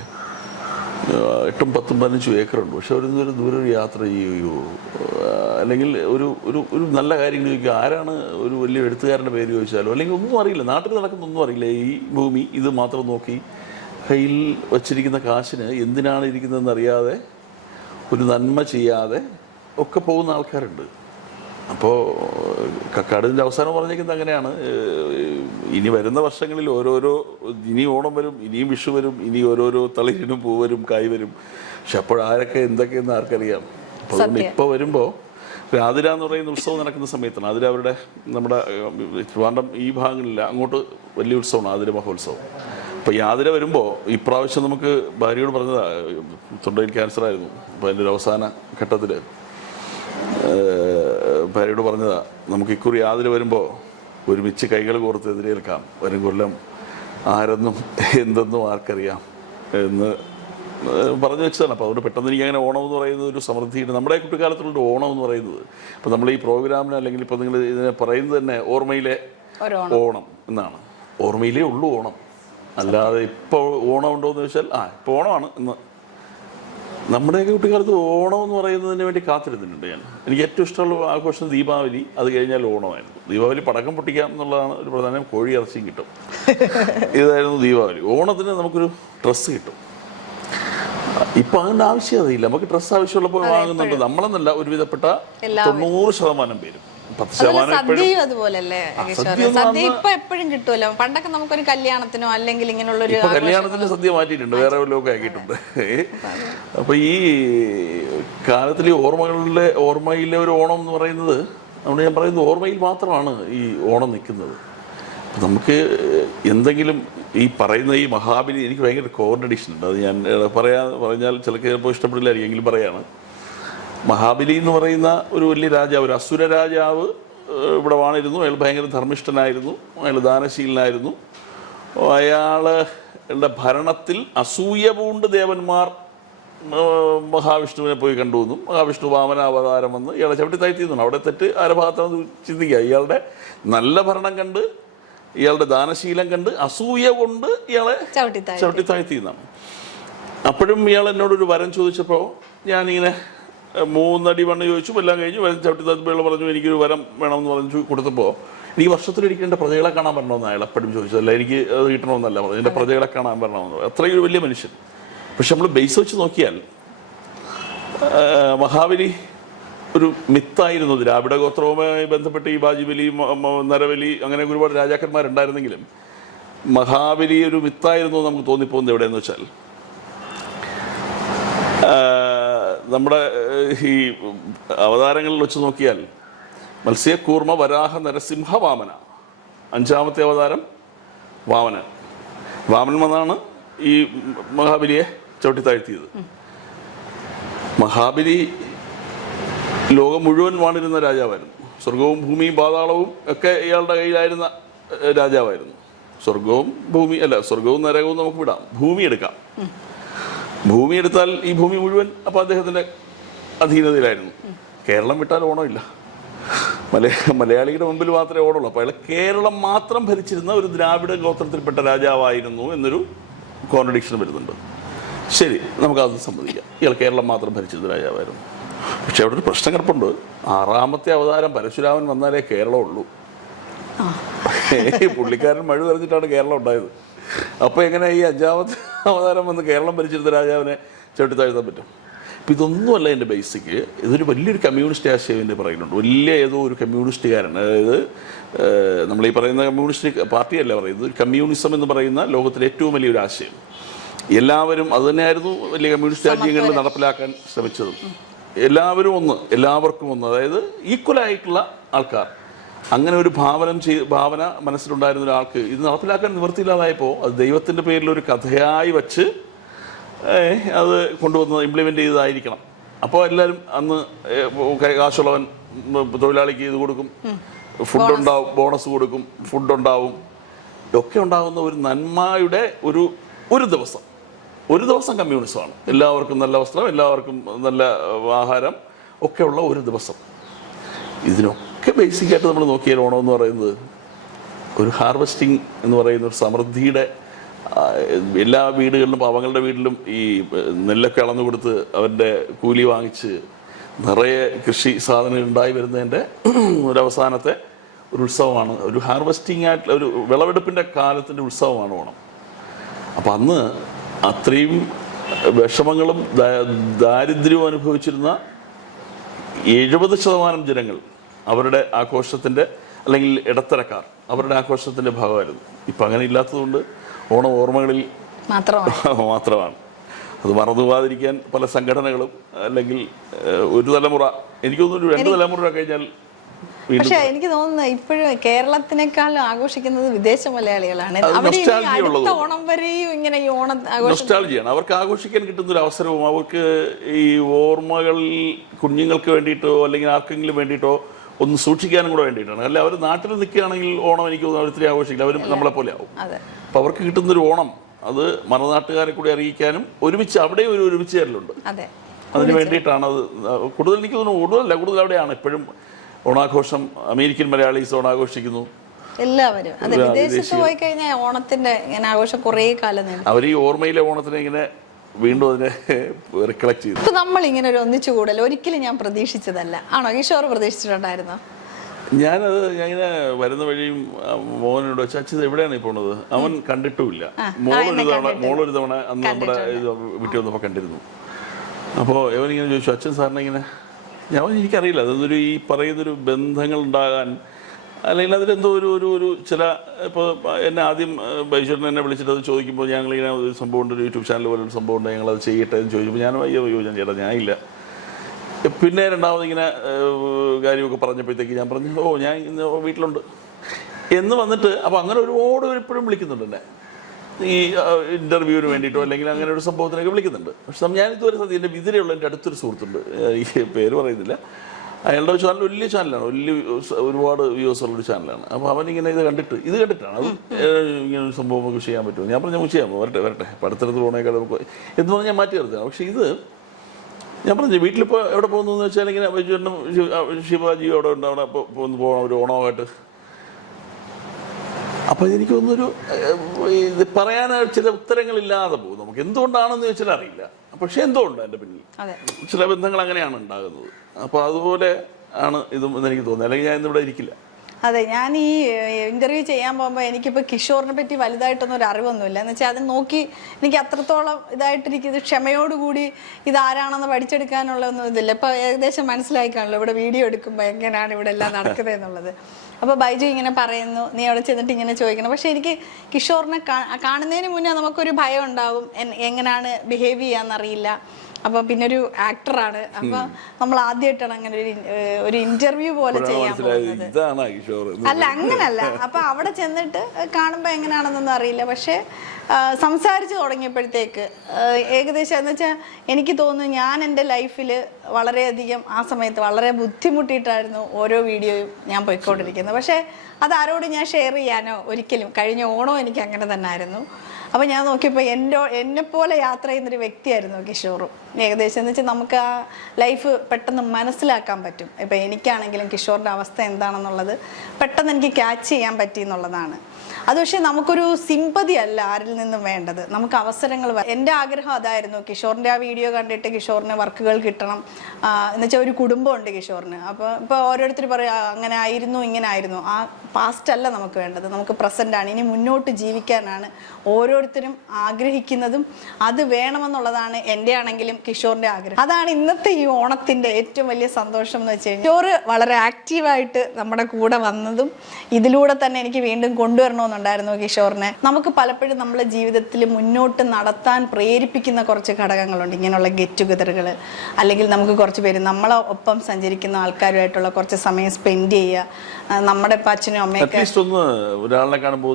8, 10, 15 ഏക്കറുണ്ട്. പക്ഷെ ഒരു ദൂരം യാത്ര ചെയ്യുകയോ അല്ലെങ്കിൽ ഒരു നല്ല കാര്യങ്ങൾ ചോദിക്കുക, ആരാണ് ഒരു വലിയ എഴുത്തുകാരൻ്റെ പേര് ചോദിച്ചാലോ അല്ലെങ്കിൽ ഒന്നും അറിയില്ല, നാട്ടിൽ നടക്കുന്നൊന്നും അറിയില്ല. ഈ ഭൂമി ഇത് മാത്രം നോക്കി കയ്യിൽ വച്ചിരിക്കുന്ന കാശിന് എന്തിനാണ് ഇരിക്കുന്നതെന്ന് അറിയാതെ, ഒരു നന്മ ചെയ്യാതെ ഒക്കെ പോകുന്ന ആൾക്കാരുണ്ട്. അപ്പോൾ കക്കാടിൻ്റെ അവസാനം പറഞ്ഞേക്കുന്നത് അങ്ങനെയാണ്. ഇനി വരുന്ന വർഷങ്ങളിൽ ഓരോരോ, ഇനി ഓണം വരും, ഇനിയും വിഷു വരും, ഇനി ഓരോരോ തളിരിനും പൂവരും കായ് വരും. പക്ഷെ അപ്പോഴാരൊക്കെ എന്തൊക്കെയെന്ന് ആർക്കറിയാം. അപ്പോൾ അതുകൊണ്ട് ഇപ്പോൾ വരുമ്പോൾ ആതിര എന്ന് പറയുന്ന ഉത്സവം നടക്കുന്ന സമയത്താണ്. ആതിര അവരുടെ നമ്മുടെ ട്രിവാൻഡ്രം ഈ ഭാഗങ്ങളില്ല, അങ്ങോട്ട് വലിയ ഉത്സവമാണ് ആതിര മഹോത്സവം. അപ്പോൾ ഈ ആതിര വരുമ്പോൾ ഇപ്രാവശ്യം നമുക്ക് ഭാര്യയോട് പറഞ്ഞതാണ്, തൊണ്ടയിൽ ക്യാൻസറായിരുന്നു. അപ്പോൾ അതിൻ്റെ ഒരു അവസാന ഘട്ടത്തിൽ ഭാര്യയോട് പറഞ്ഞതാ, നമുക്ക് ഇക്കുറി ആതിര വരുമ്പോൾ ഒരുമിച്ച് കൈകൾ കോർത്ത് എതിരേൽക്കാം. വരും കൊല്ലം ആരെന്നും എന്തെന്നും ആർക്കറിയാം എന്ന് പറഞ്ഞു വെച്ചതാണ്. അപ്പോൾ അതുകൊണ്ട് പെട്ടെന്ന് എനിക്ക് അങ്ങനെ ഓണം എന്ന് പറയുന്നത് ഒരു സമൃദ്ധിയുണ്ട്. നമ്മുടെ കുട്ടിക്കാലത്തിലുള്ള ഓണം എന്ന് പറയുന്നത്, ഇപ്പോൾ നമ്മൾ ഈ പ്രോഗ്രാമിന് അല്ലെങ്കിൽ ഇപ്പോൾ നിങ്ങൾ ഇതിനെ പറയുന്നത് തന്നെ ഓർമ്മയിലെ ഓണം എന്നാണ്. ഓർമ്മയിലേ ഉള്ളൂ ഓണം, അല്ലാതെ ഇപ്പോൾ ഓണം ഉണ്ടോ എന്ന് ചോദിച്ചാൽ ഇപ്പോൾ ഓണമാണ് ഇന്ന്. നമ്മുടെയൊക്കെ കുട്ടിക്കാലത്ത് ഓണം എന്ന് പറയുന്നതിന് വേണ്ടി കാത്തിരുന്നിട്ടുണ്ട് ഞാൻ. എനിക്ക് ഏറ്റവും ഇഷ്ടമുള്ള ആഘോഷം ദീപാവലി, അത് കഴിഞ്ഞാൽ ഓണമായിരുന്നു. ദീപാവലി പടക്കം പൊട്ടിക്കാം എന്നുള്ളതാണ് ഒരു പ്രധാനം, കോഴി ഇറച്ചിയും കിട്ടും. ഇതായിരുന്നു ദീപാവലി. ഓണത്തിന് നമുക്കൊരു ഡ്രസ്സ് കിട്ടും. ഇപ്പം അങ്ങനെ ആവശ്യമതില്ല, നമുക്ക് ഡ്രസ്സ് ആവശ്യമുള്ളപ്പോൾ വാങ്ങുന്നുണ്ട്. നമ്മളെന്നല്ല, ഒരുവിധപ്പെട്ട 90% പേരും. 10% എപ്പോഴും കിട്ടുമല്ലോ. പണ്ടൊക്കെ നമുക്കൊരു കല്യാണത്തിനോ അല്ലെങ്കിൽ ഇങ്ങനെയുള്ളൊരു കല്യാണത്തിന് സദ്യ മാറ്റിയിട്ടുണ്ട്, വേറെ വല്ലതൊക്കെ ആക്കിയിട്ടുണ്ട്. അപ്പൊ ഈ കാലത്തിലെ ഓർമ്മയിലെ ഒരു ഓണം എന്ന് പറയുന്നത്, നമ്മൾ ഞാൻ പറയുന്നത് ഓർമ്മയിൽ മാത്രമാണ് ഈ ഓണം നിൽക്കുന്നത്. നമുക്ക് എന്തെങ്കിലും ഈ പറയുന്ന ഈ മഹാബലി, എനിക്ക് ഭയങ്കര കോൺട്രഡിക്ഷൻ ഉണ്ട്. അത് ഞാൻ പറഞ്ഞാൽ ചിലക്ക് ചിലപ്പോൾ ഇഷ്ടപ്പെടില്ലായിരിക്കും, എങ്കിലും പറയാണ്. മഹാബലി എന്ന് പറയുന്ന ഒരു വലിയ രാജാവ്, ഒരു അസുര രാജാവ് ഇവിടെ വാണിരുന്നു. അയാൾ ഭയങ്കര ധർമ്മിഷ്ഠനായിരുന്നു, അയാൾ ദാനശീലനായിരുന്നു. അയാളുടെ ഭരണത്തിൽ അസൂയ പൂണ്ട് ദേവന്മാർ മഹാവിഷ്ണുവിനെ പോയി കണ്ടുവന്നു. മഹാവിഷ്ണു വാമനാവതാരം വന്ന് ഇയാളെ ചവിട്ടി താഴ്ത്തിയിരുന്നു. അവിടെ തെറ്റ് ആരുടെ ഭാഗത്താണെന്ന് ചിന്തിക്കുക. ഇയാളുടെ നല്ല ഭരണം കണ്ട്, ഇയാളുടെ ദാനശീലം കണ്ട് അസൂയ കൊണ്ട് ഇയാളെ ചവിട്ടി താഴ്ത്തിയെന്നാണ്. അപ്പോഴും ഇയാൾ എന്നോടൊരു വരം ചോദിച്ചപ്പോൾ ഞാനിങ്ങനെ 3 അടി മണ്ണ് ചോദിച്ചു, എല്ലാം കഴിഞ്ഞു. ചവിട്ടി താഴ്ത്തിപ്പോൾ പറഞ്ഞു എനിക്കൊരു വരം വേണമെന്ന് പറഞ്ഞു കൊടുത്തപ്പോൾ, എനിക്ക് വർഷത്തിലൊരിക്കൽ എൻ്റെ പ്രജകളെ കാണാൻ വരണമെന്ന് അയാൾ എപ്പോഴും ചോദിച്ചതല്ല. എനിക്ക് അത് കിട്ടണമെന്നല്ല പറഞ്ഞു, എൻ്റെ പ്രജകളെ കാണാൻ വരണമെന്ന്. അത്രയും ഒരു വലിയ മനുഷ്യൻ. പക്ഷെ നമ്മൾ ബേസ് വെച്ച് നോക്കിയാൽ മഹാബലി ഒരു മിത്തായിരുന്നു. ദ്രാവിഡ ഗോത്രവുമായി ബന്ധപ്പെട്ട് ഈ ബാജിബലി, നരബലി, അങ്ങനെ ഒരുപാട് രാജാക്കന്മാരുണ്ടായിരുന്നെങ്കിലും മഹാബലി ഒരു മിത്തായിരുന്നു നമുക്ക് തോന്നിപ്പോകുന്നത് എവിടെയെന്ന് വെച്ചാൽ, നമ്മുടെ ഈ അവതാരങ്ങളിൽ വെച്ച് നോക്കിയാൽ മത്സ്യകൂർമ്മ വരാഹ നരസിംഹ വാമന, 5ാമത്തെ അവതാരം വാമനൻ. വാമനൻ വന്നാണ് ഈ മഹാബലിയെ ചവിട്ടിത്താഴ്ത്തിയത്. മഹാബലി ലോകം മുഴുവൻ വാണിരുന്ന രാജാവായിരുന്നു. സ്വർഗവും ഭൂമിയും പാതാളവും ഒക്കെ ഇയാളുടെ കയ്യിലായിരുന്ന രാജാവായിരുന്നു. സ്വർഗവും നരകവും നമുക്ക് വിടാം, ഭൂമി എടുക്കാം. ഭൂമി എടുത്താൽ ഈ ഭൂമി മുഴുവൻ അപ്പോൾ അദ്ദേഹത്തിൻ്റെ അധീനതയിലായിരുന്നു. കേരളം വിട്ടാൽ ഓണമില്ല. മലയാളിയുടെ മുമ്പിൽ മാത്രമേ ഓണമുള്ളൂ. അപ്പോൾ അയാൾ കേരളം മാത്രം ഭരിച്ചിരുന്ന ഒരു ദ്രാവിഡ ഗോത്രത്തിൽപ്പെട്ട രാജാവായിരുന്നു എന്നൊരു കോൺട്രഡിക്ഷൻ വരുന്നുണ്ട്. ശരി, നമുക്കത് സമ്മതിക്കാം, ഇയാൾ കേരളം മാത്രം ഭരിച്ചിരുന്ന രാജാവായിരുന്നു. പക്ഷെ അവിടെ ഒരു പ്രശ്നം കിടപ്പുണ്ട്. 6ാമത്തെ അവതാരം പരശുരാമൻ വന്നാലേ കേരളം ഉള്ളൂ. പുള്ളിക്കാരൻ മഴ തെറിഞ്ഞിട്ടാണ് കേരളം ഉണ്ടായത്. അപ്പോൾ എങ്ങനെ ഈ 5ാമത്തെ അവതാരം വന്ന് കേരളം ഭരിച്ചിരുന്ന രാജാവിനെ ചവിട്ടിത്താഴ്ത്താൻ പറ്റും? അപ്പം ഇതൊന്നുമല്ല എൻ്റെ ബേസിക്. ഇതൊരു വലിയൊരു കമ്മ്യൂണിസ്റ്റ് ആശയം എൻ്റെ പറയുന്നുണ്ട്. വലിയ ഏതോ ഒരു കമ്മ്യൂണിസ്റ്റുകാരൻ, അതായത് നമ്മളീ പറയുന്ന കമ്മ്യൂണിസ്റ്റ് പാർട്ടിയല്ല പറയുന്നത്, കമ്മ്യൂണിസം എന്ന് പറയുന്ന ലോകത്തിലെ ഏറ്റവും വലിയൊരു ആശയം. എല്ലാവരും അത് തന്നെയായിരുന്നു വലിയ കമ്മ്യൂണിസ്റ്റ് രാജ്യങ്ങളിൽ നടപ്പിലാക്കാൻ ശ്രമിച്ചതും. എല്ലാവരും ഒന്ന്, എല്ലാവർക്കും ഒന്ന്, അതായത് ഈക്വലായിട്ടുള്ള ആൾക്കാർ. അങ്ങനെ ഒരു ഭാവന മനസ്സിലുണ്ടായിരുന്ന ഒരാൾക്ക് ഇത് നടപ്പിലാക്കാൻ നിവൃത്തിയില്ലാതായപ്പോൾ അത് ദൈവത്തിൻ്റെ പേരിലൊരു കഥയായി വച്ച് അത് കൊണ്ടുവന്ന് ഇംപ്ലിമെൻ്റ് ചെയ്തതായിരിക്കണം. അപ്പോൾ എല്ലാവരും അന്ന് കാശുള്ളവൻ തൊഴിലാളിക്ക് ഇത് കൊടുക്കും, ഫുഡ് ഉണ്ടാവും, ബോണസ് കൊടുക്കും, ഫുഡ് ഉണ്ടാവും, ഒക്കെ ഉണ്ടാകുന്ന ഒരു നന്മയുടെ ഒരു ദിവസം കമ്മ്യൂണിസമാണ്. എല്ലാവർക്കും നല്ല വസ്ത്രം, എല്ലാവർക്കും നല്ല ആഹാരം ഒക്കെയുള്ള ഒരു ദിവസം. ഇതിനൊക്കെ ബേസിക്കായിട്ട് നമ്മൾ നോക്കിയാൽ ഓണം എന്ന് പറയുന്നത് ഒരു ഹാർവെസ്റ്റിംഗ് എന്ന് പറയുന്ന ഒരു സമൃദ്ധിയുടെ, എല്ലാ വീടുകളിലും പാവങ്ങളുടെ വീട്ടിലും ഈ നെല്ലൊക്കെ അളന്നു കൊടുത്ത് അവരുടെ കൂലി വാങ്ങിച്ച് നിറയെ കൃഷി സാധനങ്ങൾ ഉണ്ടായി വരുന്നതിൻ്റെ ഒരവസാനത്തെ ഒരു ഉത്സവമാണ്. ഒരു ഹാർവെസ്റ്റിംഗ് ആയിട്ടുള്ള ഒരു വിളവെടുപ്പിൻ്റെ കാലത്തിൻ്റെ ഉത്സവമാണ് ഓണം. അപ്പം അന്ന് അത്രയും വിഷമങ്ങളും ദാരിദ്ര്യവും അനുഭവിച്ചിരുന്ന 70% ജനങ്ങൾ അവരുടെ ആഘോഷത്തിൻ്റെ, അല്ലെങ്കിൽ ഇടത്തരക്കാർ അവരുടെ ആഘോഷത്തിൻ്റെ ഭാഗമായിരുന്നു. ഇപ്പം അങ്ങനെ ഇല്ലാത്തതുകൊണ്ട് ഓണം ഓർമ്മകളിൽ മാത്രമാണ്. അത് മറന്നു പോകാതിരിക്കാൻ പല സംഘടനകളും, അല്ലെങ്കിൽ ഒരു തലമുറ, എനിക്ക് തോന്നുന്നു 2 തലമുറ കഴിഞ്ഞാൽ. പക്ഷെ എനിക്ക് തോന്നുന്നത് ഇപ്പോഴും കേരളത്തിനേക്കാൾ ആഘോഷിക്കുന്നത് വിദേശ മലയാളികളാണ്. ഓണം വരെയും ഇങ്ങനെ ഈ ഓണം നൊസ്റ്റാൾജിയാണ്. അവർക്ക് ആഘോഷിക്കാൻ കിട്ടുന്ന ഒരു അവസരവും അവർക്ക് ഈ ഓർമ്മകൾ കുഞ്ഞുങ്ങൾക്ക് വേണ്ടിയിട്ടോ അല്ലെങ്കിൽ ആർക്കെങ്കിലും വേണ്ടിയിട്ടോ ഒന്ന് സൂക്ഷിക്കാനും കൂടെ വേണ്ടിയിട്ടാണ്. അല്ല, അവർ നാട്ടിൽ നിൽക്കുകയാണെങ്കിൽ ഓണം എനിക്ക് തോന്നുന്നു അവർ ഇത്തിരി ആഘോഷിക്കില്ല, അവരും നമ്മളെ പോലെ ആവും. അപ്പോൾ അവർക്ക് കിട്ടുന്നൊരു ഓണം അത് മറുനാട്ടുകാരെ കൂടി അറിയിക്കാനും അവിടെയും ഒരു ഒരുമിച്ച് ചേരലുണ്ട്. അതിന് വേണ്ടിയിട്ടാണ് അത് കൂടുതൽ. എനിക്ക് തോന്നുന്നു കൂടുതൽ അവിടെയാണ് ഇപ്പോഴും ഓണാഘോഷം. അമേരിക്കൻ മലയാളീസ് ഓണാഘോഷിക്കുന്നു എല്ലാവരും. അതെ, വിദേശത്ത് പോയി കഴിഞ്ഞാൽ ഓണത്തിന്റെ ഇങ്ങനെ ആഘോഷം കുറേ കാലം അവർ ഈ ഓർമ്മയിലെ ഓണത്തിനെ ഇങ്ങനെ വീണ്ടും അതിനെ റിക്കളക്ട് ചെയ്തു. ഇപ്പൊ നമ്മൾ ഇങ്ങനെ ഒരു ഒന്നിച്ചു കൂടൽ ഒരിക്കലും ഞാൻ പ്രതീക്ഷിച്ചതല്ല. ആണോ കിഷോർ പ്രതീക്ഷിച്ചിട്ടുണ്ടായിരുന്നോ? ഞാനിങ്ങനെ വരുന്ന വഴിയും മോനോട് അച്ഛൻ എവിടെയാണ് ഈ പോണത്, അവൻ കണ്ടിട്ടുമില്ല. മോളൊരു തവണ അന്ന് നമ്മുടെ വീട്ടിൽ വന്നപ്പോൾ കണ്ടിരുന്നു. അപ്പോൾ ഇവനിങ്ങനെ ചോദിച്ചു, അച്ഛൻ സാറിനെ ഇങ്ങനെ. എനിക്കറിയില്ല, അതൊരു ഈ പറയുന്നൊരു ബന്ധങ്ങൾ ഉണ്ടാകാൻ, അല്ലെങ്കിൽ അതിലെന്തോ ഒരു ചില, ഇപ്പോൾ എന്നെ ആദ്യം ബൈജുട്ടൻ എന്നെ വിളിച്ചിട്ട് അത് ചോദിക്കുമ്പോൾ ഞങ്ങളിങ്ങനെ ഒരു സംഭവം ഉണ്ട്, ഒരു യൂട്യൂബ് ചാനൽ പോലെ ഒരു സംഭവം ഉണ്ട്, ഞങ്ങളത് ചെയ്യട്ടെ എന്ന് ചോദിച്ചപ്പോൾ ഞാൻ ചോദിച്ചാൽ ചേട്ടാ ഞാനില്ല. പിന്നെ രണ്ടാമത് ഇങ്ങനെ കാര്യമൊക്കെ പറഞ്ഞപ്പോഴത്തേക്ക് ഞാൻ പറഞ്ഞു, ഞാൻ ഇന്ന് വീട്ടിലുണ്ട് എന്ന് വന്നിട്ട്. അപ്പോൾ അങ്ങനെ ഒരുപാട് പേര് ഇപ്പോഴും വിളിക്കുന്നുണ്ട് എന്നെ ഈ ഇൻ്റർവ്യൂവിന് വേണ്ടിയിട്ടോ അല്ലെങ്കിൽ അങ്ങനെ ഒരു സംഭവത്തിനൊക്കെ വിളിക്കുന്നുണ്ട്. പക്ഷെ ഞാനിതുവരെ എൻ്റെ ഇതിലുള്ള എൻ്റെ അടുത്തൊരു സുഹൃത്തുണ്ട്, ഈ പേര് പറയുന്നില്ല. അയാളുടെ ചാനൽ വലിയ ചാനലാണ്, ഒരുപാട് വ്യൂസ് ഉള്ളൊരു ചാനലാണ്. അപ്പോൾ അവനിങ്ങനെ ഇത് കണ്ടിട്ടാണ് അത് ഇങ്ങനെ ഒരു സംഭവം നമുക്ക് ചെയ്യാൻ പറ്റുമോ. ഞാൻ പറഞ്ഞു നമുക്ക് ചെയ്യാമോ, വരട്ടെ പഠിത്തത്തിൽ പോകണേക്കാൾ നമുക്ക് എന്ന് പറഞ്ഞാൽ മാറ്റി നിർത്തുകയാണ്. പക്ഷേ ഇത് ഞാൻ പറഞ്ഞു വീട്ടിലിപ്പോൾ എവിടെ പോകുന്നു എന്ന് വെച്ചാൽ ഇങ്ങനെ ബൈജുട്ടനും ശിവാജിയും അവിടെ ഉണ്ട്, അവിടെ പോകണം ഒരു ഓണമായിട്ട്. അപ്പോൾ എനിക്ക് തോന്നുന്നൊരു ഇത് പറയാൻ ചില ഉത്തരങ്ങളില്ലാതെ പോകും. നമുക്ക് എന്തുകൊണ്ടാണെന്ന് ചോദിച്ചാൽ അറിയില്ല, പക്ഷെ എന്തുകൊണ്ടാണ് എൻ്റെ പിന്നിൽ ചില ബന്ധങ്ങൾ അങ്ങനെയാണ് ഉണ്ടാകുന്നത്. അപ്പോൾ അതുപോലെ ആണ് ഇതും എന്ന് എനിക്ക് തോന്നുന്നത്, അല്ലെങ്കിൽ ഞാൻ ഇന്നിവിടെ ഇരിക്കില്ല. അതെ, ഞാൻ ഈ ഇന്റർവ്യൂ ചെയ്യാൻ പോകുമ്പോൾ എനിക്കിപ്പോൾ കിഷോറിനെ പറ്റി വലുതായിട്ടൊന്നും ഒരു അറിവൊന്നുമില്ല. എന്ന് വെച്ചാൽ അത് നോക്കി എനിക്ക് അത്രത്തോളം ഇതായിട്ടിരിക്കുന്നത് ക്ഷമയോടുകൂടി ഇതാരാണെന്ന് പഠിച്ചെടുക്കാനുള്ള ഒന്നും ഇതില്ല. ഇപ്പോൾ ഏകദേശം മനസ്സിലായി കാണുമല്ലോ ഇവിടെ വീഡിയോ എടുക്കുമ്പോൾ എങ്ങനെയാണ് ഇവിടെ എല്ലാം നടക്കുന്നത് എന്നുള്ളത്. അപ്പോൾ ബൈജു ഇങ്ങനെ പറയുന്നു, നീ അവിടെ ചെന്നിട്ട് ഇങ്ങനെ ചോദിക്കണം. പക്ഷേ എനിക്ക് കിഷോറിനെ കാണുന്നതിന് മുന്നേ നമുക്കൊരു ഭയം ഉണ്ടാവും, എങ്ങനെയാണ് ബിഹേവ് ചെയ്യാന്നറിയില്ല. അപ്പൊ പിന്നെ ഒരു ആക്ടറാണ്. അപ്പൊ നമ്മൾ ആദ്യമായിട്ടാണ് അങ്ങനെ ഒരു ഇന്റർവ്യൂ പോലെ ചെയ്യാൻ പോകുന്നത്. ഇതാണ് കിഷോർ. അല്ല, അങ്ങനല്ല. അപ്പൊ അവിടെ ചെന്നിട്ട് കാണുമ്പോ എങ്ങനെയാണെന്നൊന്നും അറിയില്ല. പക്ഷെ സംസാരിച്ച് തുടങ്ങിയപ്പോഴത്തേക്ക് ഏകദേശം എന്ന് വെച്ചാൽ എനിക്ക് തോന്നുന്നു ഞാൻ എൻ്റെ ലൈഫിൽ വളരെയധികം ആ സമയത്ത് വളരെ ബുദ്ധിമുട്ടിയിട്ടായിരുന്നു ഓരോ വീഡിയോയും ഞാൻ പോയിക്കൊണ്ടിരിക്കുന്നത്. പക്ഷേ അത് ആരോടും ഞാൻ ഷെയർ ചെയ്യാനോ ഒരിക്കലും, കഴിഞ്ഞ ഓണോ എനിക്ക് അങ്ങനെ തന്നെ ആയിരുന്നു. അപ്പോൾ ഞാൻ നോക്കിയപ്പോൾ എന്നെപ്പോലെ യാത്ര ചെയ്യുന്നൊരു വ്യക്തിയായിരുന്നു കിഷോറും. ഏകദേശം എന്ന് വെച്ചാൽ നമുക്ക് ആ ലൈഫ് പെട്ടെന്ന് മനസ്സിലാക്കാൻ പറ്റും. ഇപ്പം എനിക്കാണെങ്കിലും കിഷോറിൻ്റെ അവസ്ഥ എന്താണെന്നുള്ളത് പെട്ടെന്ന് എനിക്ക് ക്യാച്ച് ചെയ്യാൻ പറ്റി എന്നുള്ളതാണ്. അത് പക്ഷേ നമുക്കൊരു സിമ്പതി അല്ല ആരിൽ നിന്നും വേണ്ടത്, നമുക്ക് അവസരങ്ങൾ. എൻ്റെ ആഗ്രഹം അതായിരുന്നു. കിഷോറിൻ്റെ ആ വീഡിയോ കണ്ടിട്ട് കിഷോറിന് വർക്കുകൾ കിട്ടണം എന്ന് വെച്ചാൽ ഒരു കുടുംബമുണ്ട് കിഷോറിന്. അപ്പോൾ ഇപ്പോൾ ഓരോരുത്തർ പറയും അങ്ങനെ ആയിരുന്നു ഇങ്ങനെ ആയിരുന്നു. ആ പാസ്റ്റ് അല്ല നമുക്ക് വേണ്ടത്, നമുക്ക് പ്രസൻ്റാണ്. ഇനി മുന്നോട്ട് ജീവിക്കാനാണ് ഓരോരുത്തരും ആഗ്രഹിക്കുന്നതും. അത് വേണമെന്നുള്ളതാണ് എൻ്റെ ആണെങ്കിലും കിഷോറിൻ്റെ ആഗ്രഹം. അതാണ് ഇന്നത്തെ ഈ ഓണത്തിൻ്റെ ഏറ്റവും വലിയ സന്തോഷം എന്ന് വെച്ച് കഴിഞ്ഞാൽ കിഷോർ വളരെ ആക്റ്റീവായിട്ട് നമ്മുടെ കൂടെ വന്നതും ഇതിലൂടെ തന്നെ എനിക്ക് വീണ്ടും കൊണ്ടുവരണമെന്നുണ്ടായിരുന്നു കിഷോറിനെ. നമുക്ക് പലപ്പോഴും നമ്മുടെ ജീവിതത്തിൽ മുന്നോട്ട് നടത്താൻ പ്രേരിപ്പിക്കുന്ന കുറച്ച് ഘടകങ്ങളുണ്ട്. ഇങ്ങനെയുള്ള ഗെറ്റ് ടുഗദറുകൾ, അല്ലെങ്കിൽ നമുക്ക് കുറച്ച് പേര് നമ്മളെ ഒപ്പം സഞ്ചരിക്കുന്ന ആൾക്കാരുമായിട്ടുള്ള കുറച്ച് സമയം സ്പെൻഡ് ചെയ്യുക. നമ്മുടെ അച്ഛനും അമ്മയൊക്കെ ഒരാളെ കാണുമ്പോൾ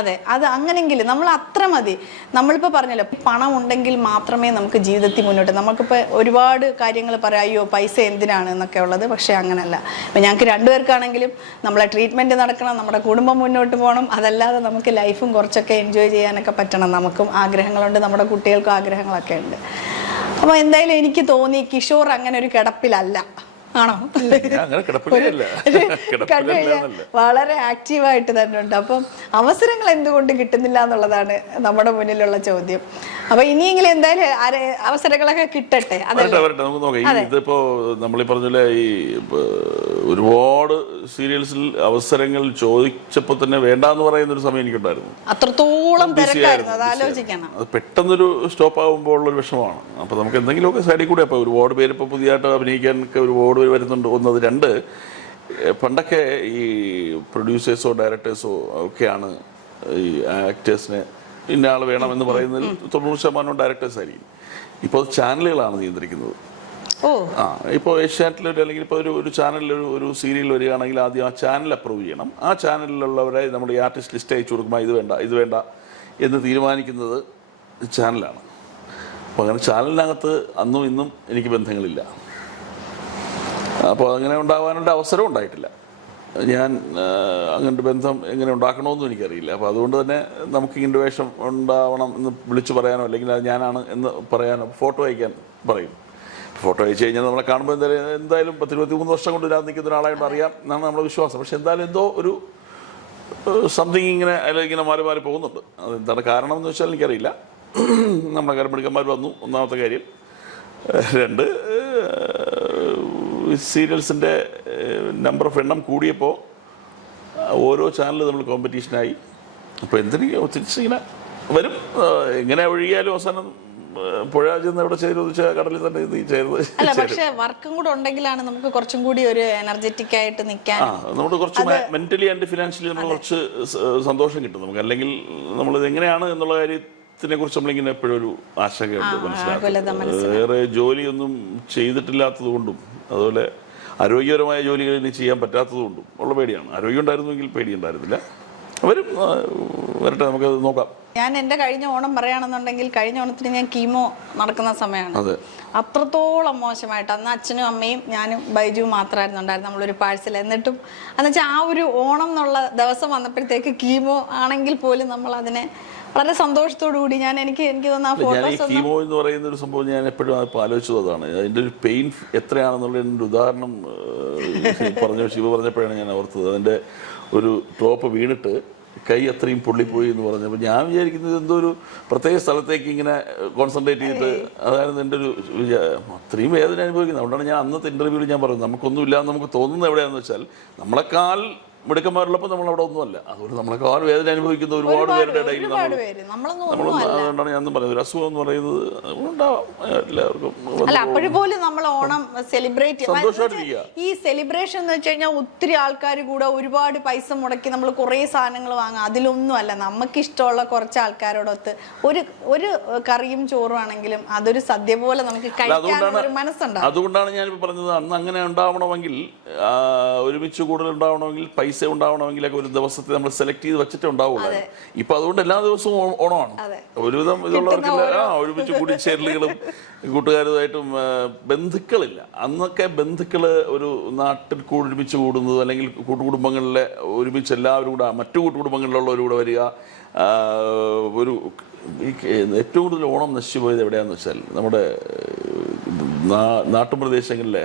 അതെ, അത് അങ്ങനെങ്കിലും നമ്മൾ അത്ര മതി. നമ്മളിപ്പോൾ പറഞ്ഞല്ലോ, പണം ഉണ്ടെങ്കിൽ മാത്രമേ നമുക്ക് ജീവിതത്തിൽ മുന്നോട്ട്. നമുക്കിപ്പോൾ ഒരുപാട് കാര്യങ്ങൾ പറയാം, അയ്യോ പൈസ എന്തിനാണ് എന്നൊക്കെ ഉള്ളത്. പക്ഷേ അങ്ങനല്ല. ഇപ്പം ഞങ്ങൾക്ക് രണ്ടുപേർക്കാണെങ്കിലും നമ്മളെ ട്രീറ്റ്മെൻറ്റ് നടക്കണം, നമ്മുടെ കുടുംബം മുന്നോട്ട് പോകണം. അതല്ലാതെ നമുക്ക് ലൈഫും കുറച്ചൊക്കെ എൻജോയ് ചെയ്യാനൊക്കെ പറ്റണം. നമുക്കും ആഗ്രഹങ്ങളുണ്ട്, നമ്മുടെ കുട്ടികൾക്കും ആഗ്രഹങ്ങളൊക്കെ ഉണ്ട്. അപ്പോൾ എന്തായാലും എനിക്ക് തോന്നി കിഷോർ അങ്ങനെ ഒരു കിടപ്പിലല്ല. ആണോ? വളരെ ആക്റ്റീവായിട്ട് തന്നെ ഉണ്ട്. അപ്പം അവസരങ്ങൾ എന്തുകൊണ്ട് കിട്ടുന്നില്ല എന്നുള്ളതാണ് നമ്മുടെ മുന്നിലുള്ള ചോദ്യം. അപ്പൊ ഇനിയെങ്കിലും എന്തായാലും അവസരങ്ങളൊക്കെ കിട്ടട്ടെ. നമുക്ക് നോക്കാം. ഇതിപ്പോ നമ്മളീ പറഞ്ഞ ഈ ഒരുപാട് സീരിയൽസിൽ അവസരങ്ങൾ ചോദിച്ചപ്പോ തന്നെ വേണ്ടാന്ന് പറയുന്ന ഒരു സമയം എനിക്കുണ്ടായിരുന്നു. അത്രത്തോളം തിരക്കായിരുന്നു, അത് ആലോചിക്കണം. അത് പെട്ടെന്നൊരു സ്റ്റോപ്പ് ആകുമ്പോൾ ഉള്ളൊരു വിഷമമാണ്. അപ്പൊ നമുക്ക് എന്തെങ്കിലുമൊക്കെ സൈഡിൽ കൂടെ അപ്പൊ ഒരുപാട് പേര് ഇപ്പൊ പുതിയതായിട്ട് അഭിനയിക്കാനൊക്കെ ഒരുപാട് പേര് വരുന്നുണ്ട്. ഒന്നത്. രണ്ട്, പണ്ടൊക്കെ ഈ പ്രൊഡ്യൂസേഴ്സോ ഡയറക്ടേഴ്സോ ഒക്കെയാണ് ഈ ആക്ടേഴ്സിനെ ഇന്ന ആൾ വേണമെന്ന് പറയുന്നതിൽ 90% ഡയറക്ടേഴ്സ് ആയിരിക്കും. ഇപ്പോൾ ചാനലുകളാണ് നിയന്ത്രിക്കുന്നത്. ഇപ്പോൾ ഏഷ്യാനെറ്റിൽ അല്ലെങ്കിൽ ഇപ്പോൾ ഒരു ചാനലിൽ ഒരു സീരിയൽ വരികയാണെങ്കിൽ ആദ്യം ആ ചാനൽ അപ്രൂവ് ചെയ്യണം. ആ ചാനലിലുള്ളവരെ നമ്മൾ ഈ ആർട്ടിസ്റ്റ് ലിസ്റ്റ് അയച്ചു കൊടുക്കുമ്പോൾ ഇത് വേണ്ട എന്ന് തീരുമാനിക്കുന്നത് ചാനലാണ്. അപ്പോൾ അങ്ങനെ ചാനലിനകത്ത് അന്നും ഇന്നും എനിക്ക് ബന്ധങ്ങളില്ല. അപ്പോൾ അങ്ങനെ ഉണ്ടാകാനുള്ള അവസരം ഉണ്ടായിട്ടില്ല. ഞാൻ അങ്ങനത്തെ ബന്ധം എങ്ങനെ ഉണ്ടാക്കണമെന്നും എനിക്കറിയില്ല. അപ്പോൾ അതുകൊണ്ട് തന്നെ നമുക്ക് ഇങ്ങനെ വേഷം ഉണ്ടാവണം എന്ന് വിളിച്ചു പറയാനോ അല്ലെങ്കിൽ അത് ഞാനാണ് എന്ന് പറയാനോ ഫോട്ടോ അയക്കാൻ പറയും. ഫോട്ടോ അയച്ചു കഴിഞ്ഞാൽ നമ്മളെ കാണുമ്പോൾ എന്തായാലും 10-23 വർഷം കൊണ്ട് ഇതിനകത്ത് നിൽക്കുന്ന ഒരാളായിട്ട് അറിയാം എന്നാണ് നമ്മുടെ വിശ്വാസം. പക്ഷെ എന്തായാലും എന്തോ ഒരു സംതിങ് ഇങ്ങനെ അല്ലെങ്കിൽ മാറി മാറി പോകുന്നുണ്ട്. അതെന്താണ് കാരണം എന്ന് വെച്ചാൽ എനിക്കറിയില്ല. നമ്മുടെ കരമെടുക്കന്മാർ വന്നു, ഒന്നാമത്തെ കാര്യം. രണ്ട്, സീരിയൽസിൻ്റെ നമ്പർ ഓഫ് എണ്ണം കൂടിയപ്പോൾ ഓരോ ചാനൽ നമ്മൾ കോമ്പറ്റീഷനായി. അപ്പോൾ എന്തിനും തിരിച്ചിങ്ങനെ വരും. എങ്ങനെ ഒഴുകിയാലും അവസാനം പുഴ ചെന്ന് എവിടെ ചേരുന്ന കടലിൽ തന്നെ ചേരുന്നത്. അല്ല, പക്ഷേ വർക്കും കൂടെ ഉണ്ടെങ്കിലാണ് നമുക്ക് കുറച്ചും കൂടി ഒരു എനർജറ്റിക് ആയിട്ട് നിൽക്കാൻ. നമുക്ക് കുറച്ച് മെന്റലി ആൻഡ് ഫിനാൻഷ്യലി നമ്മൾ കുറച്ച് സന്തോഷം കിട്ടും നമുക്ക്. അല്ലെങ്കിൽ നമ്മളിത് എങ്ങനെയാണ് എന്നുള്ള കാര്യത്തിനെ കുറിച്ച് നമ്മളിങ്ങനെ എപ്പോഴും ഒരു ആശങ്കയുണ്ട്. മനസ്സിലാക്കും. വേറെ ജോലിയൊന്നും ചെയ്തിട്ടില്ലാത്തത് കൊണ്ടും അതുപോലെ ആരോഗ്യപരമായ ജോലികൾ ഇനി ചെയ്യാൻ പറ്റാത്തത് കൊണ്ടും ഉള്ള പേടിയാണ്. ആരോഗ്യം ഉണ്ടായിരുന്നെങ്കിൽ പേടിയുണ്ടായിരുന്നില്ല. വരും, വരട്ടെ, നമുക്കത് നോക്കാം. ഞാൻ എൻ്റെ കഴിഞ്ഞ ഓണം പറയുകയാണെന്നുണ്ടെങ്കിൽ കഴിഞ്ഞ ഓണത്തിന് ഞാൻ കീമോ നടക്കുന്ന സമയമാണ്. അത്രത്തോളം മോശമായിട്ട് അന്ന് അച്ഛനും അമ്മയും ഞാനും ബൈജുവും മാത്രമായിരുന്നു ഉണ്ടായിരുന്നു. നമ്മളൊരു പാഴ്സൽ. എന്നിട്ടും എന്നുവെച്ചാൽ ആ ഒരു ഓണം എന്നുള്ള ദിവസം വന്നപ്പോഴത്തേക്ക് കീമോ ആണെങ്കിൽ പോലും നമ്മൾ അതിനെ വളരെ സന്തോഷത്തോടു കൂടി എനിക്ക് തോന്നുന്നു ആ ഫോട്ടോസ്. കീമോ എന്ന് പറയുന്ന ഒരു സംഭവം ഞാൻ എപ്പോഴും ആലോചിച്ചത് അതാണ്. അതിൻ്റെ ഒരു പെയിൻ എത്രയാണെന്നുള്ളതിൻ്റെ ഉദാഹരണം ശിവ പറഞ്ഞപ്പോഴാണ് ഞാൻ ഓർത്തത്. അതിൻ്റെ ഒരു ഡ്രോപ്പ് വീണിട്ട് കൈ അത്രയും പൊള്ളിപ്പോയി എന്ന് പറഞ്ഞപ്പോൾ ഞാൻ വിചാരിക്കുന്നത് എന്തോ ഒരു പ്രത്യേക സ്ഥലത്തേക്ക് ഇങ്ങനെ കോൺസെൻട്രേറ്റ് ചെയ്തിട്ട് അതായിരുന്നു എൻ്റെ ഒരു അത്രയും വേദന അനുഭവിക്കുന്നത്. അതുകൊണ്ടാണ് ഞാൻ അന്നത്തെ ഇൻ്റർവ്യൂവിൽ ഞാൻ പറയുന്നത് നമുക്കൊന്നുമില്ല. നമുക്ക് തോന്നുന്നത് എവിടെയാണെന്ന് വെച്ചാൽ നമ്മളെക്കാൾ മിടുക്കന്മാരുള്ളപ്പോൾ നമ്മൾ അവിടെ ഒന്നുമല്ല. അതുകൊണ്ട് നമ്മളെക്കാൾ വേദന അനുഭവിക്കുന്ന ഒരുപാട് പേരുടെ ഇടയിൽ നമ്മൾ അതുകൊണ്ടാണ് ഞാൻ പറയുന്നത്, ഒരു അസുഖം എന്ന് പറയുന്നത് ഉണ്ടാവാം എല്ലാവർക്കും. അല്ല, അപ്പോഴുപോലും നമ്മൾ ഓണം സെലിബ്രേറ്റ് സന്തോഷമായിട്ടിരിക്കുക. ഈ സെലിബ്രേഷൻ എന്ന് വെച്ച് കഴിഞ്ഞാൽ ഒത്തിരി ആൾക്കാർ കൂടെ ഒരുപാട് പൈസ മുടക്കി നമ്മൾ കുറേ സാധനങ്ങൾ വാങ്ങുക, അതിലൊന്നും അല്ല. നമുക്ക് ഇഷ്ടമുള്ള കുറച്ച് ആൾക്കാരോടൊത്ത് ഒരു കറിയും ചോറും ആണെങ്കിലും അതൊരു സദ്യ പോലെ നമുക്ക് കഴിക്കാനുള്ള ഒരു മനസ്സുണ്ടാവും. അതുകൊണ്ടാണ് ഞാനിപ്പോൾ പറഞ്ഞത്, അന്ന് അങ്ങനെ ഉണ്ടാവണമെങ്കിൽ, ഒരുമിച്ച് കൂടുതൽ ഉണ്ടാവണമെങ്കിൽ, പൈസ ഉണ്ടാവണമെങ്കിലൊക്കെ ഒരു ദിവസത്തെ നമ്മൾ സെലക്ട് ചെയ്ത് വെച്ചിട്ടേ ഉണ്ടാവുള്ളൂ. ഇപ്പൊ അതുകൊണ്ട് എല്ലാ ദിവസവും ഓണമാണ്. ഒരുവിധം ഇതുള്ളവർക്ക് ഒരുമിച്ച് കൂടിച്ചേരലുകളും കൂട്ടുകാരുമായിട്ടും ബന്ധുക്കളില്ല. അന്നൊക്കെ ബന്ധുക്കള് ഒരു നാട്ടിൽ ഒരുമിച്ച് കൂടുന്നത്, അല്ലെങ്കിൽ കൂട്ടുകുടുംബങ്ങളിലെ ഒരുമിച്ച് എല്ലാവരും കൂടെ മറ്റു കൂട്ടുകുടുംബങ്ങളിലുള്ളവരും കൂടെ വരിക. ഒരു ഏറ്റവും കൂടുതൽ ഓണം നശിച്ചു പോയത് എവിടെയാണെന്ന് വെച്ചാൽ നമ്മുടെ നാട്ടുപ്രദേശങ്ങളിലെ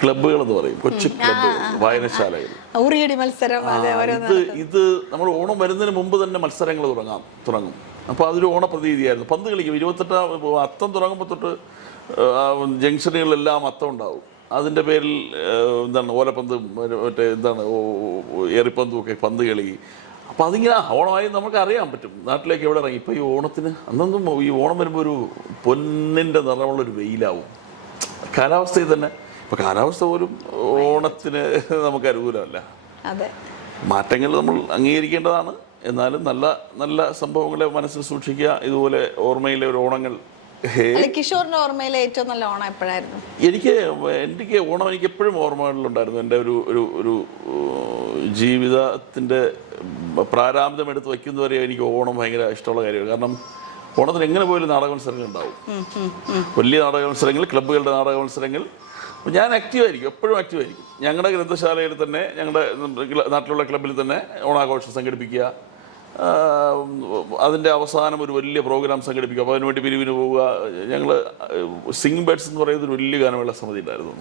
ക്ലബ്ബുകൾ എന്ന് പറയും, കൊച്ചു ക്ലബ്ബ്, വായനശാലകൾ. ഇത് നമ്മൾ ഓണം വരുന്നതിന് മുമ്പ് തന്നെ മത്സരങ്ങൾ തുടങ്ങും. അപ്പോൾ അതൊരു ഓണപ്രതീതിയായിരുന്നു. പന്ത് കളിക്കും. 28 അത്തം തുടങ്ങുമ്പോൾ തൊട്ട് ജംഗ്ഷനുകളിലെല്ലാം അത്തം ഉണ്ടാവും. അതിൻ്റെ പേരിൽ ഓലപ്പന്ത്, മറ്റേ എറിപ്പന്തും ഒക്കെ, പന്ത് കളി. അപ്പോൾ അതിങ്ങനെ ഓണമായി നമുക്ക് അറിയാൻ പറ്റും നാട്ടിലേക്ക് എവിടെ ഇറങ്ങി. ഇപ്പോൾ ഈ ഓണത്തിന് അന്നൊന്നും ഈ ഓണം വരുമ്പോൾ ഒരു പൊന്നിൻ്റെ നിറമുള്ളൊരു വെയിലാവും കാലാവസ്ഥയിൽ തന്നെ. ഇപ്പൊ കാലാവസ്ഥ പോലും ഓണത്തിന് നമുക്ക് അനുകൂലമല്ല. മാറ്റങ്ങൾ നമ്മൾ അംഗീകരിക്കേണ്ടതാണ്. എന്നാലും നല്ല നല്ല സംഭവങ്ങളെ മനസ്സിൽ സൂക്ഷിക്കുക. ഇതുപോലെ ഓർമ്മയിലെ ഒരു ഓണങ്ങൾ. കിഷോറിന്റെ ഓർമ്മയിലെ ഏറ്റവും നല്ല ഓണം എപ്പോഴായിരുന്നു? എനിക്ക് ഓണം എനിക്ക് എപ്പോഴും ഓർമ്മകളിലുണ്ടായിരുന്നു. എൻ്റെ ഒരു ജീവിതത്തിൻ്റെ പ്രാരാബ്ദം എടുത്ത് വയ്ക്കുന്നവരെ എനിക്ക് ഓണം ഭയങ്കര ഇഷ്ടമുള്ള കാര്യമാണ്. കാരണം ഓണത്തിന് എങ്ങനെ പോയാലും നാടക മത്സരങ്ങൾ ഉണ്ടാവും. വലിയ നാടക മത്സരങ്ങൾ, ക്ലബ്ബുകളുടെ നാടക മത്സരങ്ങൾ. ഞാൻ ആക്റ്റീവായിരിക്കും, എപ്പോഴും ആക്റ്റീവായിരിക്കും. ഞങ്ങളുടെ ഗ്രന്ഥശാലയിൽ തന്നെ, ഞങ്ങളുടെ നാട്ടിലുള്ള ക്ലബ്ബിൽ തന്നെ ഓണാഘോഷം സംഘടിപ്പിക്കുക. അതിൻ്റെ അവസാനം ഒരു വലിയ പ്രോഗ്രാം സംഘടിപ്പിക്കുക. അപ്പോൾ അതിനുവേണ്ടി പിരിവിന് പോവുക. ഞങ്ങൾ സിംഗിങ് ബേഡ്സ് എന്ന് പറയുന്നത് ഒരു വലിയ ഗാനമേള സമിതി ഉണ്ടായിരുന്നു.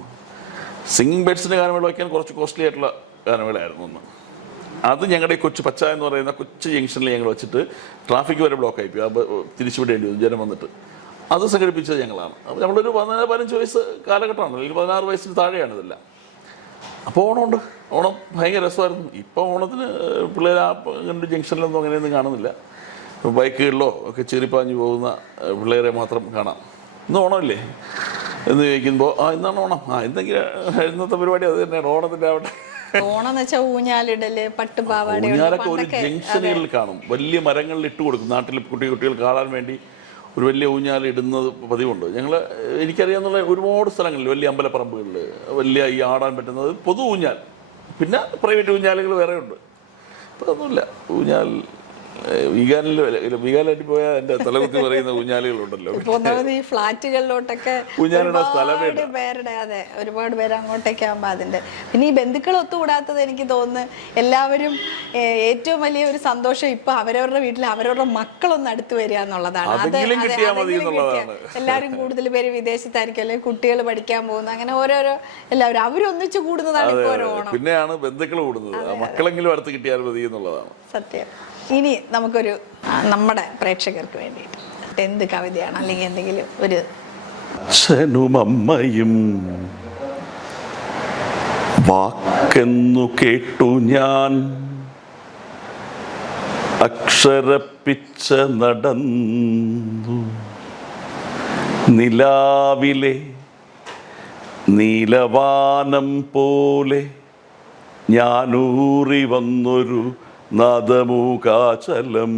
സിംഗിങ് ബേഡ്സിൻ്റെ ഗാനമേള വയ്ക്കാൻ കുറച്ച് കോസ്റ്റ്ലി ആയിട്ടുള്ള ഗാനമേളയായിരുന്നു ഒന്ന്. അത് ഞങ്ങളുടെ കൊച്ചു പച്ച എന്ന് പറയുന്ന കൊച്ചു ജംഗ്ഷനിൽ ഞങ്ങൾ വെച്ചിട്ട് ട്രാഫിക് വരെ ബ്ലോക്ക് ആയിപ്പോയി. തിരിച്ചുവിടേണ്ടി വന്നു ജനം വന്നിട്ട്. അത് സംഘടിപ്പിച്ചത് ഞങ്ങളാണ്. അപ്പോൾ നമ്മളൊരു 14-15 വയസ്സ് കാലഘട്ടമാണ്, അല്ലെങ്കിൽ 16 വയസ്സിന് താഴെയാണ് ഇതെല്ലാം. അപ്പോൾ ഓണമുണ്ട്. ഓണം ഭയങ്കര രസമായിരുന്നു. ഇപ്പോൾ ഓണത്തിന് പിള്ളേർ അങ്ങനെ ജംഗ്ഷനിലൊന്നും അങ്ങനെയൊന്നും കാണുന്നില്ല. ബൈക്കുകളിലോ ഒക്കെ ചീറിപ്പാഞ്ഞു പോകുന്ന പിള്ളേരെ മാത്രം കാണാം. ഇന്ന് ഓണമില്ലേ എന്ന് ചോദിക്കുമ്പോൾ ഇന്നാണ് ഓണം. എന്തെങ്കിലും ഇന്നത്തെ പരിപാടി അത് തന്നെയാണ്. ഓണത്തിൻ്റെ ആവട്ടെ. ഊഞ്ഞാലിടല്, പട്ടുപാവാട, ഊഞ്ഞാലൊക്കെ ഒരു ജംഗ്ഷനുകളിൽ കാണും. വലിയ മരങ്ങളിൽ ഇട്ട് കൊടുക്കും. നാട്ടിൽ കുട്ടികൾ കാണാൻ വേണ്ടി ഒരു വലിയ ഊഞ്ഞാൽ ഇടുന്നത് പതിവുണ്ട്. എനിക്കറിയാവുന്ന ഒരുപാട് സ്ഥലങ്ങളിൽ, വലിയ അമ്പലപ്പറമ്പുകളിൽ വലിയ ഈ ആടാൻ പറ്റുന്നത് പൊതു ഊഞ്ഞാൽ. പിന്നെ പ്രൈവറ്റ് ഊഞ്ഞാലുകൾ വേറെ ഉണ്ട്. ഇപ്പം അതൊന്നുമില്ല. ഊഞ്ഞാൽ വീഗാലായിട്ട് പോയാൽ എൻ്റെ തലകുത്തി പറയുന്ന ഊഞ്ഞാലുകളുണ്ടല്ലോ. ഈ ഫ്ലാറ്റുകളിലോട്ടൊക്കെ ഒരുപാട് പേര് അങ്ങോട്ടേക്ക് ആകുമ്പോൾ അതിന്റെ പിന്നെ ഈ ബന്ധുക്കൾ ഒത്തുകൂടാത്തത് എനിക്ക് തോന്നുന്നു എല്ലാവരും ഏറ്റവും വലിയ ഒരു സന്തോഷം ഇപ്പൊ അവരവരുടെ വീട്ടിൽ അവരവരുടെ മക്കളൊന്ന് അടുത്ത് വരിക എന്നുള്ളതാണ്. എല്ലാവരും കൂടുതൽ പേര് വിദേശത്തായിരിക്കും, അല്ലെങ്കിൽ കുട്ടികൾ പഠിക്കാൻ പോകുന്നു, അങ്ങനെ ഓരോരോ എല്ലാവരും അവരൊന്നിച്ച് കൂടുന്നതാണ് ഇപ്പൊ ഒരു ഓണം. പിന്നെയാണ് ബന്ധുക്കൾ കൂടുന്നത്. മക്കളെങ്കിലും അടുത്ത് കിട്ടിയാൽ മതി എന്നുള്ളതാണ് സത്യം. ഇനി നമുക്കൊരു നമ്മുടെ പ്രേക്ഷകർക്ക് വേണ്ടിയിട്ട് എന്ത് കവിതയാണ്, അല്ലെങ്കിൽ എന്തെങ്കിലും ഒരു അച്ഛനും അമ്മയും വാക്കെന്നു കേട്ടു ഞാൻ അക്ഷരപ്പിച്ച നടന്നു നിലാവിലെ നീലവാനം പോലെ ഞാനൂറി വന്നൊരു നാദമൂകാചലം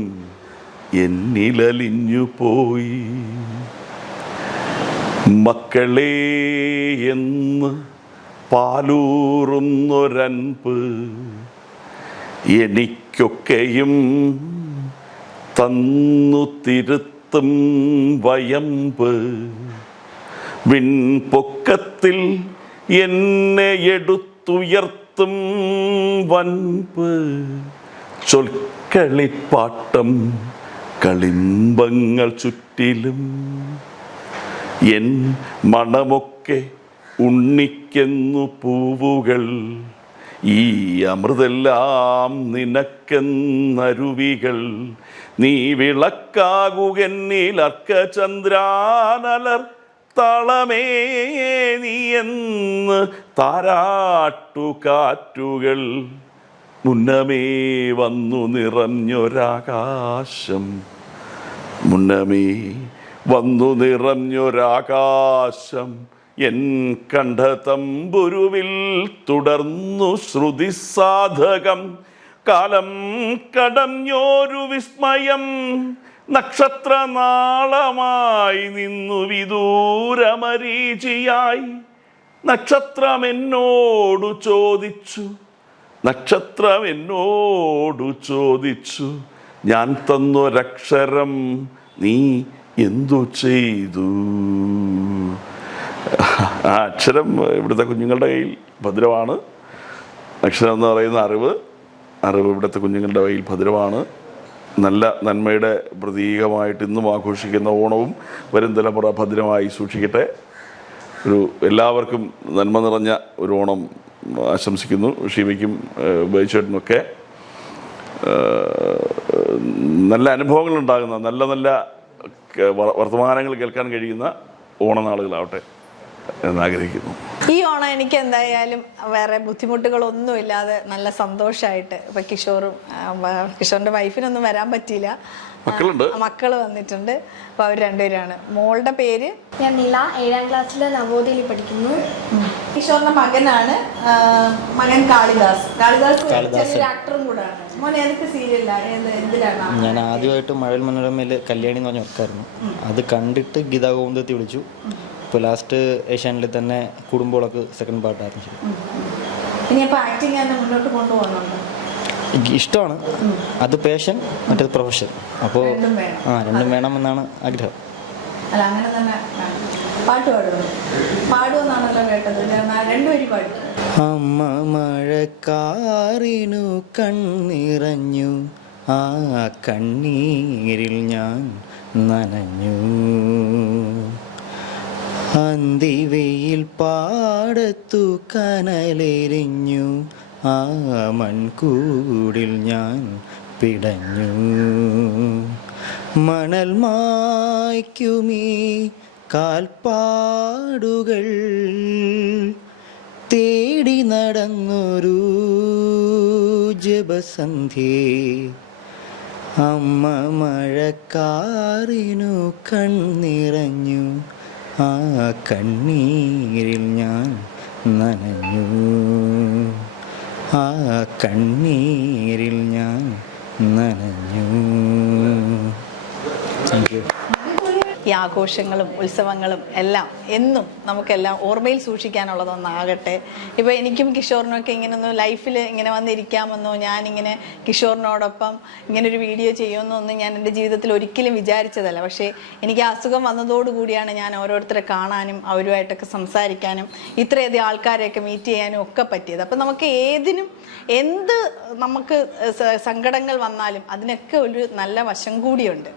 എന്നിലലിഞ്ഞു പോയി. മക്കളെ എന്ന് പാലൂറുന്നൊരൻപ് എനിക്കൊക്കെയും തന്നു തിരുത്തും വയമ്പ്. വിൺപൊക്കത്തിൽ എന്നെ എടുത്തുയർത്തും വൻപ്. ചൊൽക്കളിപ്പാട്ടം കളിമ്പങ്ങൾ ചുറ്റിലും എൻ മണമൊക്കെ ഉണ്ണിക്കെന്നു പൂവുകൾ. ഈ അമൃതെല്ലാം നിനക്കെന്നരുവികൾ. നീ വിളക്കാകുകന്നിൽ അർക്കചന്ദ്രാനലർ തളമേ നീ എന്ന് താരാട്ടുകാറ്റുകൾ. മുന്നമേ വന്നു നിറഞ്ഞൊരാകാശം, മുന്നമേ വന്നു നിറഞ്ഞൊരാകാശം, എൻ കണ്ഠതമ്പുരുവിൽ തുടർന്നു ശ്രുതിസാധകം, കാലം കടഞ്ഞോരു വിസ്മയം, നക്ഷത്രനാളമായി നിന്നു വിദൂരമരീചിയായി. നക്ഷത്രം എന്നോടു ചോദിച്ചു, ഞാൻ തന്നൊരക്ഷരം നീ എന്തു ചെയ്തു? ആ അക്ഷരം ഇവിടുത്തെ കുഞ്ഞുങ്ങളുടെ കയ്യിൽ ഭദ്രമാണ്. അക്ഷരം എന്ന് പറയുന്ന അറിവ് ഇവിടുത്തെ കുഞ്ഞുങ്ങളുടെ കയ്യിൽ ഭദ്രമാണ്. നല്ല നന്മയുടെ പ്രതീകമായിട്ട് ഇന്നും ആഘോഷിക്കുന്ന ഓണവും വരും തലമുറ ഭദ്രമായി സൂക്ഷിക്കട്ടെ. എല്ലാവർക്കും നന്മ നിറഞ്ഞ ഒരു ഓണം ആശംസിക്കുന്നു. ഷീമയ്ക്കും ബൈച്ചേട്ടനുമൊക്കെ നല്ല അനുഭവങ്ങൾ ഉണ്ടാകുന്ന നല്ല നല്ല വർത്തമാനങ്ങൾ കേൾക്കാൻ കഴിയുന്ന ഓണനാളുകളാവട്ടെ എന്നാഗ്രഹിക്കുന്നു. ഈ ഓണം എനിക്ക് എന്തായാലും വേറെ ബുദ്ധിമുട്ടുകളൊന്നുമില്ലാതെ നല്ല സന്തോഷമായിട്ട് ഇപ്പൊ കിഷോറിന്റെ വൈഫിനൊന്നും വരാൻ പറ്റിയില്ല, മക്കള് വന്നിട്ടുണ്ട്. അപ്പൊ അവർ രണ്ടുപേരാണ്. മോളുടെ പേര് ഞാൻ നില, 7ാം ക്ലാസ്സിൽ നവോദയയിൽ പഠിക്കുന്നു. കിഷോറിന്റെ മകനാണ്, മകൻ കാളിദാസ് ചെറിയൊരു ആക്ടറും കൂടാണ്. മോനെ ഏതൊക്കെ സീരിയലാണ്, എന്തിലാണ്? ഞാൻ ആദ്യമായിട്ട് മഴവിൽ മനോരമയിൽ കല്യാണി എന്ന് പറഞ്ഞ വർക്കായിരുന്നു. അത് കണ്ടിട്ട് ഗീതാ ഗോവിന്ദത്തിൽ വിളിച്ചു. ഇപ്പോൾ ലാസ്റ്റ് ഏഷ്യാനിൽ തന്നെ കുടുംബങ്ങളൊക്കെ സെക്കൻഡ് പാർട്ടായിരുന്നു. ഇനിയിപ്പോൾ ആക്ടിങ് തന്നെ മുന്നോട്ട് കൊണ്ടുപോകുന്നുണ്ടോ? ഇഷ്ടമാണ്. അത് പാഷൻ, മറ്റേത് പ്രൊഫഷൻ. അപ്പോൾ രണ്ടും വേണമെന്നാണ് ആഗ്രഹം. അല്ല, അങ്ങനെ തന്നെ പാട്ട് പാടുമെന്നാണല്ലോ കേട്ടത്. രണ്ടുപേരും പാടി. അമ്മ മഴക്കാറിനു കണ്ണിറഞ്ഞു, ആ കണ്ണീരിൽ ഞാൻ നനഞ്ഞു. അന്തിവെയിൽ പാടത്തു കനലെരിഞ്ഞു, ആ മൺകൂടിൽ ഞാൻ പിടഞ്ഞു. മണൽ മായ്ക്കുമീ കാൽപ്പാടുകൾ തേടി നടന്നൊരു ജപസന്ധ്യേ, അമ്മ മഴക്കാറിനു കണ്ണിറഞ്ഞു, ആ കണ്ണീരിൽ ഞാൻ നനഞ്ഞു. ആ കണ്ണീരിൽ ഞാൻ നനഞ്ഞു. Thank you. ഈ ആഘോഷങ്ങളും ഉത്സവങ്ങളും എല്ലാം എന്നും നമുക്കെല്ലാം ഓർമ്മയിൽ സൂക്ഷിക്കാനുള്ളതൊന്നാകട്ടെ. ഇപ്പോൾ എനിക്കും കിഷോറിനൊക്കെ ഇങ്ങനൊന്നും ലൈഫിൽ ഇങ്ങനെ വന്നിരിക്കാമെന്നോ ഞാനിങ്ങനെ കിഷോറിനോടൊപ്പം ഇങ്ങനൊരു വീഡിയോ ചെയ്യുമെന്നോ ഒന്നും ഞാൻ എൻ്റെ ജീവിതത്തിൽ ഒരിക്കലും വിചാരിച്ചതല്ല. പക്ഷേ എനിക്ക് അസുഖം വന്നതോടുകൂടിയാണ് ഞാൻ ഓരോരുത്തരെ കാണാനും അവരുമായിട്ടൊക്കെ സംസാരിക്കാനും ഇത്രയധികം ആൾക്കാരെയൊക്കെ മീറ്റ് ചെയ്യാനും ഒക്കെ പറ്റിയത്. അപ്പം നമുക്ക് എന്ത് നമുക്ക് സങ്കടങ്ങൾ വന്നാലും അതിനൊക്കെ ഒരു നല്ല വശം കൂടിയുണ്ട്.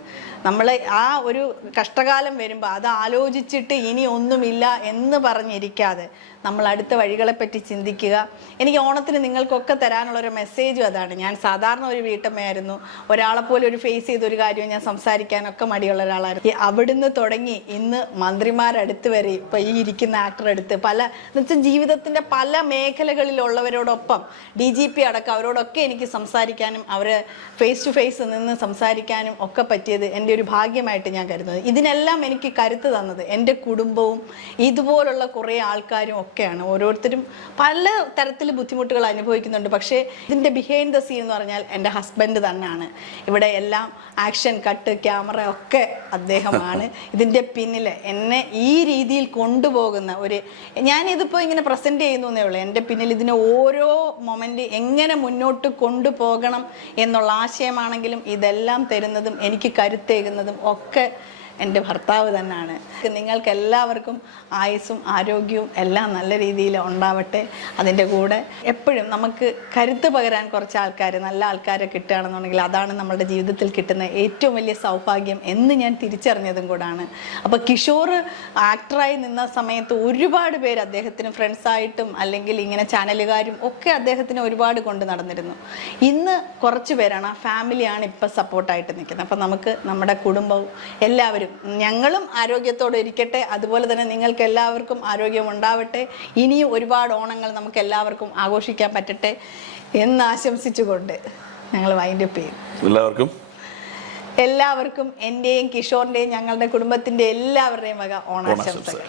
നമ്മൾ ആ ഒരു കഷ്ടകാലം വരുമ്പോൾ അത് ആലോചിച്ചിട്ട് ഇനി ഒന്നുമില്ല എന്ന് പറഞ്ഞിരിക്കാതെ നമ്മൾ അടുത്ത വഴികളെപ്പറ്റി ചിന്തിക്കുക. എനിക്ക് ഓണത്തിന് നിങ്ങൾക്കൊക്കെ തരാനുള്ളൊരു മെസ്സേജും അതാണ്. ഞാൻ സാധാരണ ഒരു വീട്ടമ്മയായിരുന്നു. ഒരാളെപ്പോലെ ഒരു ഫേസ് ചെയ്തൊരു കാര്യവും ഞാൻ സംസാരിക്കാനൊക്കെ മടിയുള്ള ഒരാളായിരുന്നു. അവിടുന്ന് തുടങ്ങി ഇന്ന് മന്ത്രിമാരടുത്ത് വരെ ഇപ്പോൾ ഈ ഇരിക്കുന്ന ആക്ടർ അടുത്ത് എന്നുവെച്ചാൽ ജീവിതത്തിൻ്റെ പല മേഖലകളിലുള്ളവരോടൊപ്പം DGP അടക്കം അവരോടൊക്കെ എനിക്ക് സംസാരിക്കാനും അവരെ ഫേസ് ടു ഫേസ് നിന്ന് സംസാരിക്കാനും ഒക്കെ പറ്റിയത് എൻ്റെ ഒരു ഭാഗ്യമായിട്ട് ഞാൻ കരുതുന്നത്. ഇതിനെല്ലാം എനിക്ക് കരുത്ത് തന്നത് എൻ്റെ കുടുംബവും ഇതുപോലുള്ള കുറേ ആൾക്കാരും ഒക്കെയാണ്. ഓരോരുത്തരും പല തരത്തിൽ ബുദ്ധിമുട്ടുകൾ അനുഭവിക്കുന്നുണ്ട്. പക്ഷേ ഇതിൻ്റെ ബിഹൈൻഡ് ദ സീൻ എന്ന് പറഞ്ഞാൽ എൻ്റെ ഹസ്ബൻഡ് തന്നെയാണ്. ഇവിടെ എല്ലാം ആക്ഷൻ കട്ട് ക്യാമറ ഒക്കെ അദ്ദേഹമാണ്. ഇതിൻ്റെ പിന്നിൽ എന്നെ ഈ രീതിയിൽ കൊണ്ടുപോകുന്ന ഞാനിതിപ്പോൾ ഇങ്ങനെ പ്രസൻറ്റ് ചെയ്യുന്നു എന്നേ ഉള്ളൂ. എൻ്റെ പിന്നിൽ ഇതിന് ഓരോ മൊമെൻ്റ് എങ്ങനെ മുന്നോട്ട് കൊണ്ടുപോകണം എന്നുള്ള ആശയമാണെങ്കിലും ഇതെല്ലാം തരുന്നതും എനിക്ക് കരുത്തേകുന്നതും ഒക്കെ എൻ്റെ ഭർത്താവ് തന്നെയാണ്. നിങ്ങൾക്ക് എല്ലാവർക്കും ആയുസ്സും ആരോഗ്യവും എല്ലാം നല്ല രീതിയിൽ ഉണ്ടാവട്ടെ. അതിൻ്റെ കൂടെ എപ്പോഴും നമുക്ക് കരുത്ത് പകരാൻ കുറച്ച് നല്ല ആൾക്കാരെ കിട്ടുകയാണെന്നുണ്ടെങ്കിൽ അതാണ് നമ്മുടെ ജീവിതത്തിൽ കിട്ടുന്ന ഏറ്റവും വലിയ സൗഭാഗ്യം എന്ന് ഞാൻ തിരിച്ചറിഞ്ഞതും കൂടാണ്. അപ്പോൾ കിഷോർ ആക്ടറായി നിന്ന സമയത്ത് ഒരുപാട് പേര് അദ്ദേഹത്തിന് ഫ്രണ്ട്സായിട്ടും അല്ലെങ്കിൽ ഇങ്ങനെ ചാനലുകാരും ഒക്കെ അദ്ദേഹത്തിന് ഒരുപാട് കൊണ്ട് നടന്നിരുന്നു. ഇന്ന് കുറച്ച് പേരാണ്, ആ ഫാമിലിയാണ് ഇപ്പം സപ്പോർട്ടായിട്ട് നിൽക്കുന്നത്. അപ്പം നമുക്ക് നമ്മുടെ കുടുംബവും എല്ലാവരും എല്ലാവരും ഞങ്ങളും ആരോഗ്യത്തോടെ ഇരിക്കട്ടെ, അതുപോലെ തന്നെ നിങ്ങൾക്ക് എല്ലാവർക്കും ആരോഗ്യം ഉണ്ടാവട്ടെ. ഇനിയും ഒരുപാട് ഓണങ്ങൾ നമുക്ക് എല്ലാവർക്കും ആഘോഷിക്കാൻ പറ്റട്ടെ എന്ന് ആശംസിച്ചുകൊണ്ട് ഞങ്ങൾ വൈൻഡപ്പ് ചെയ്യും. എല്ലാവർക്കും എൻ്റെയും കിഷോറിൻ്റെയും ഞങ്ങളുടെ കുടുംബത്തിൻ്റെ എല്ലാവരുടെയും വക ഓണാശംസകൾ.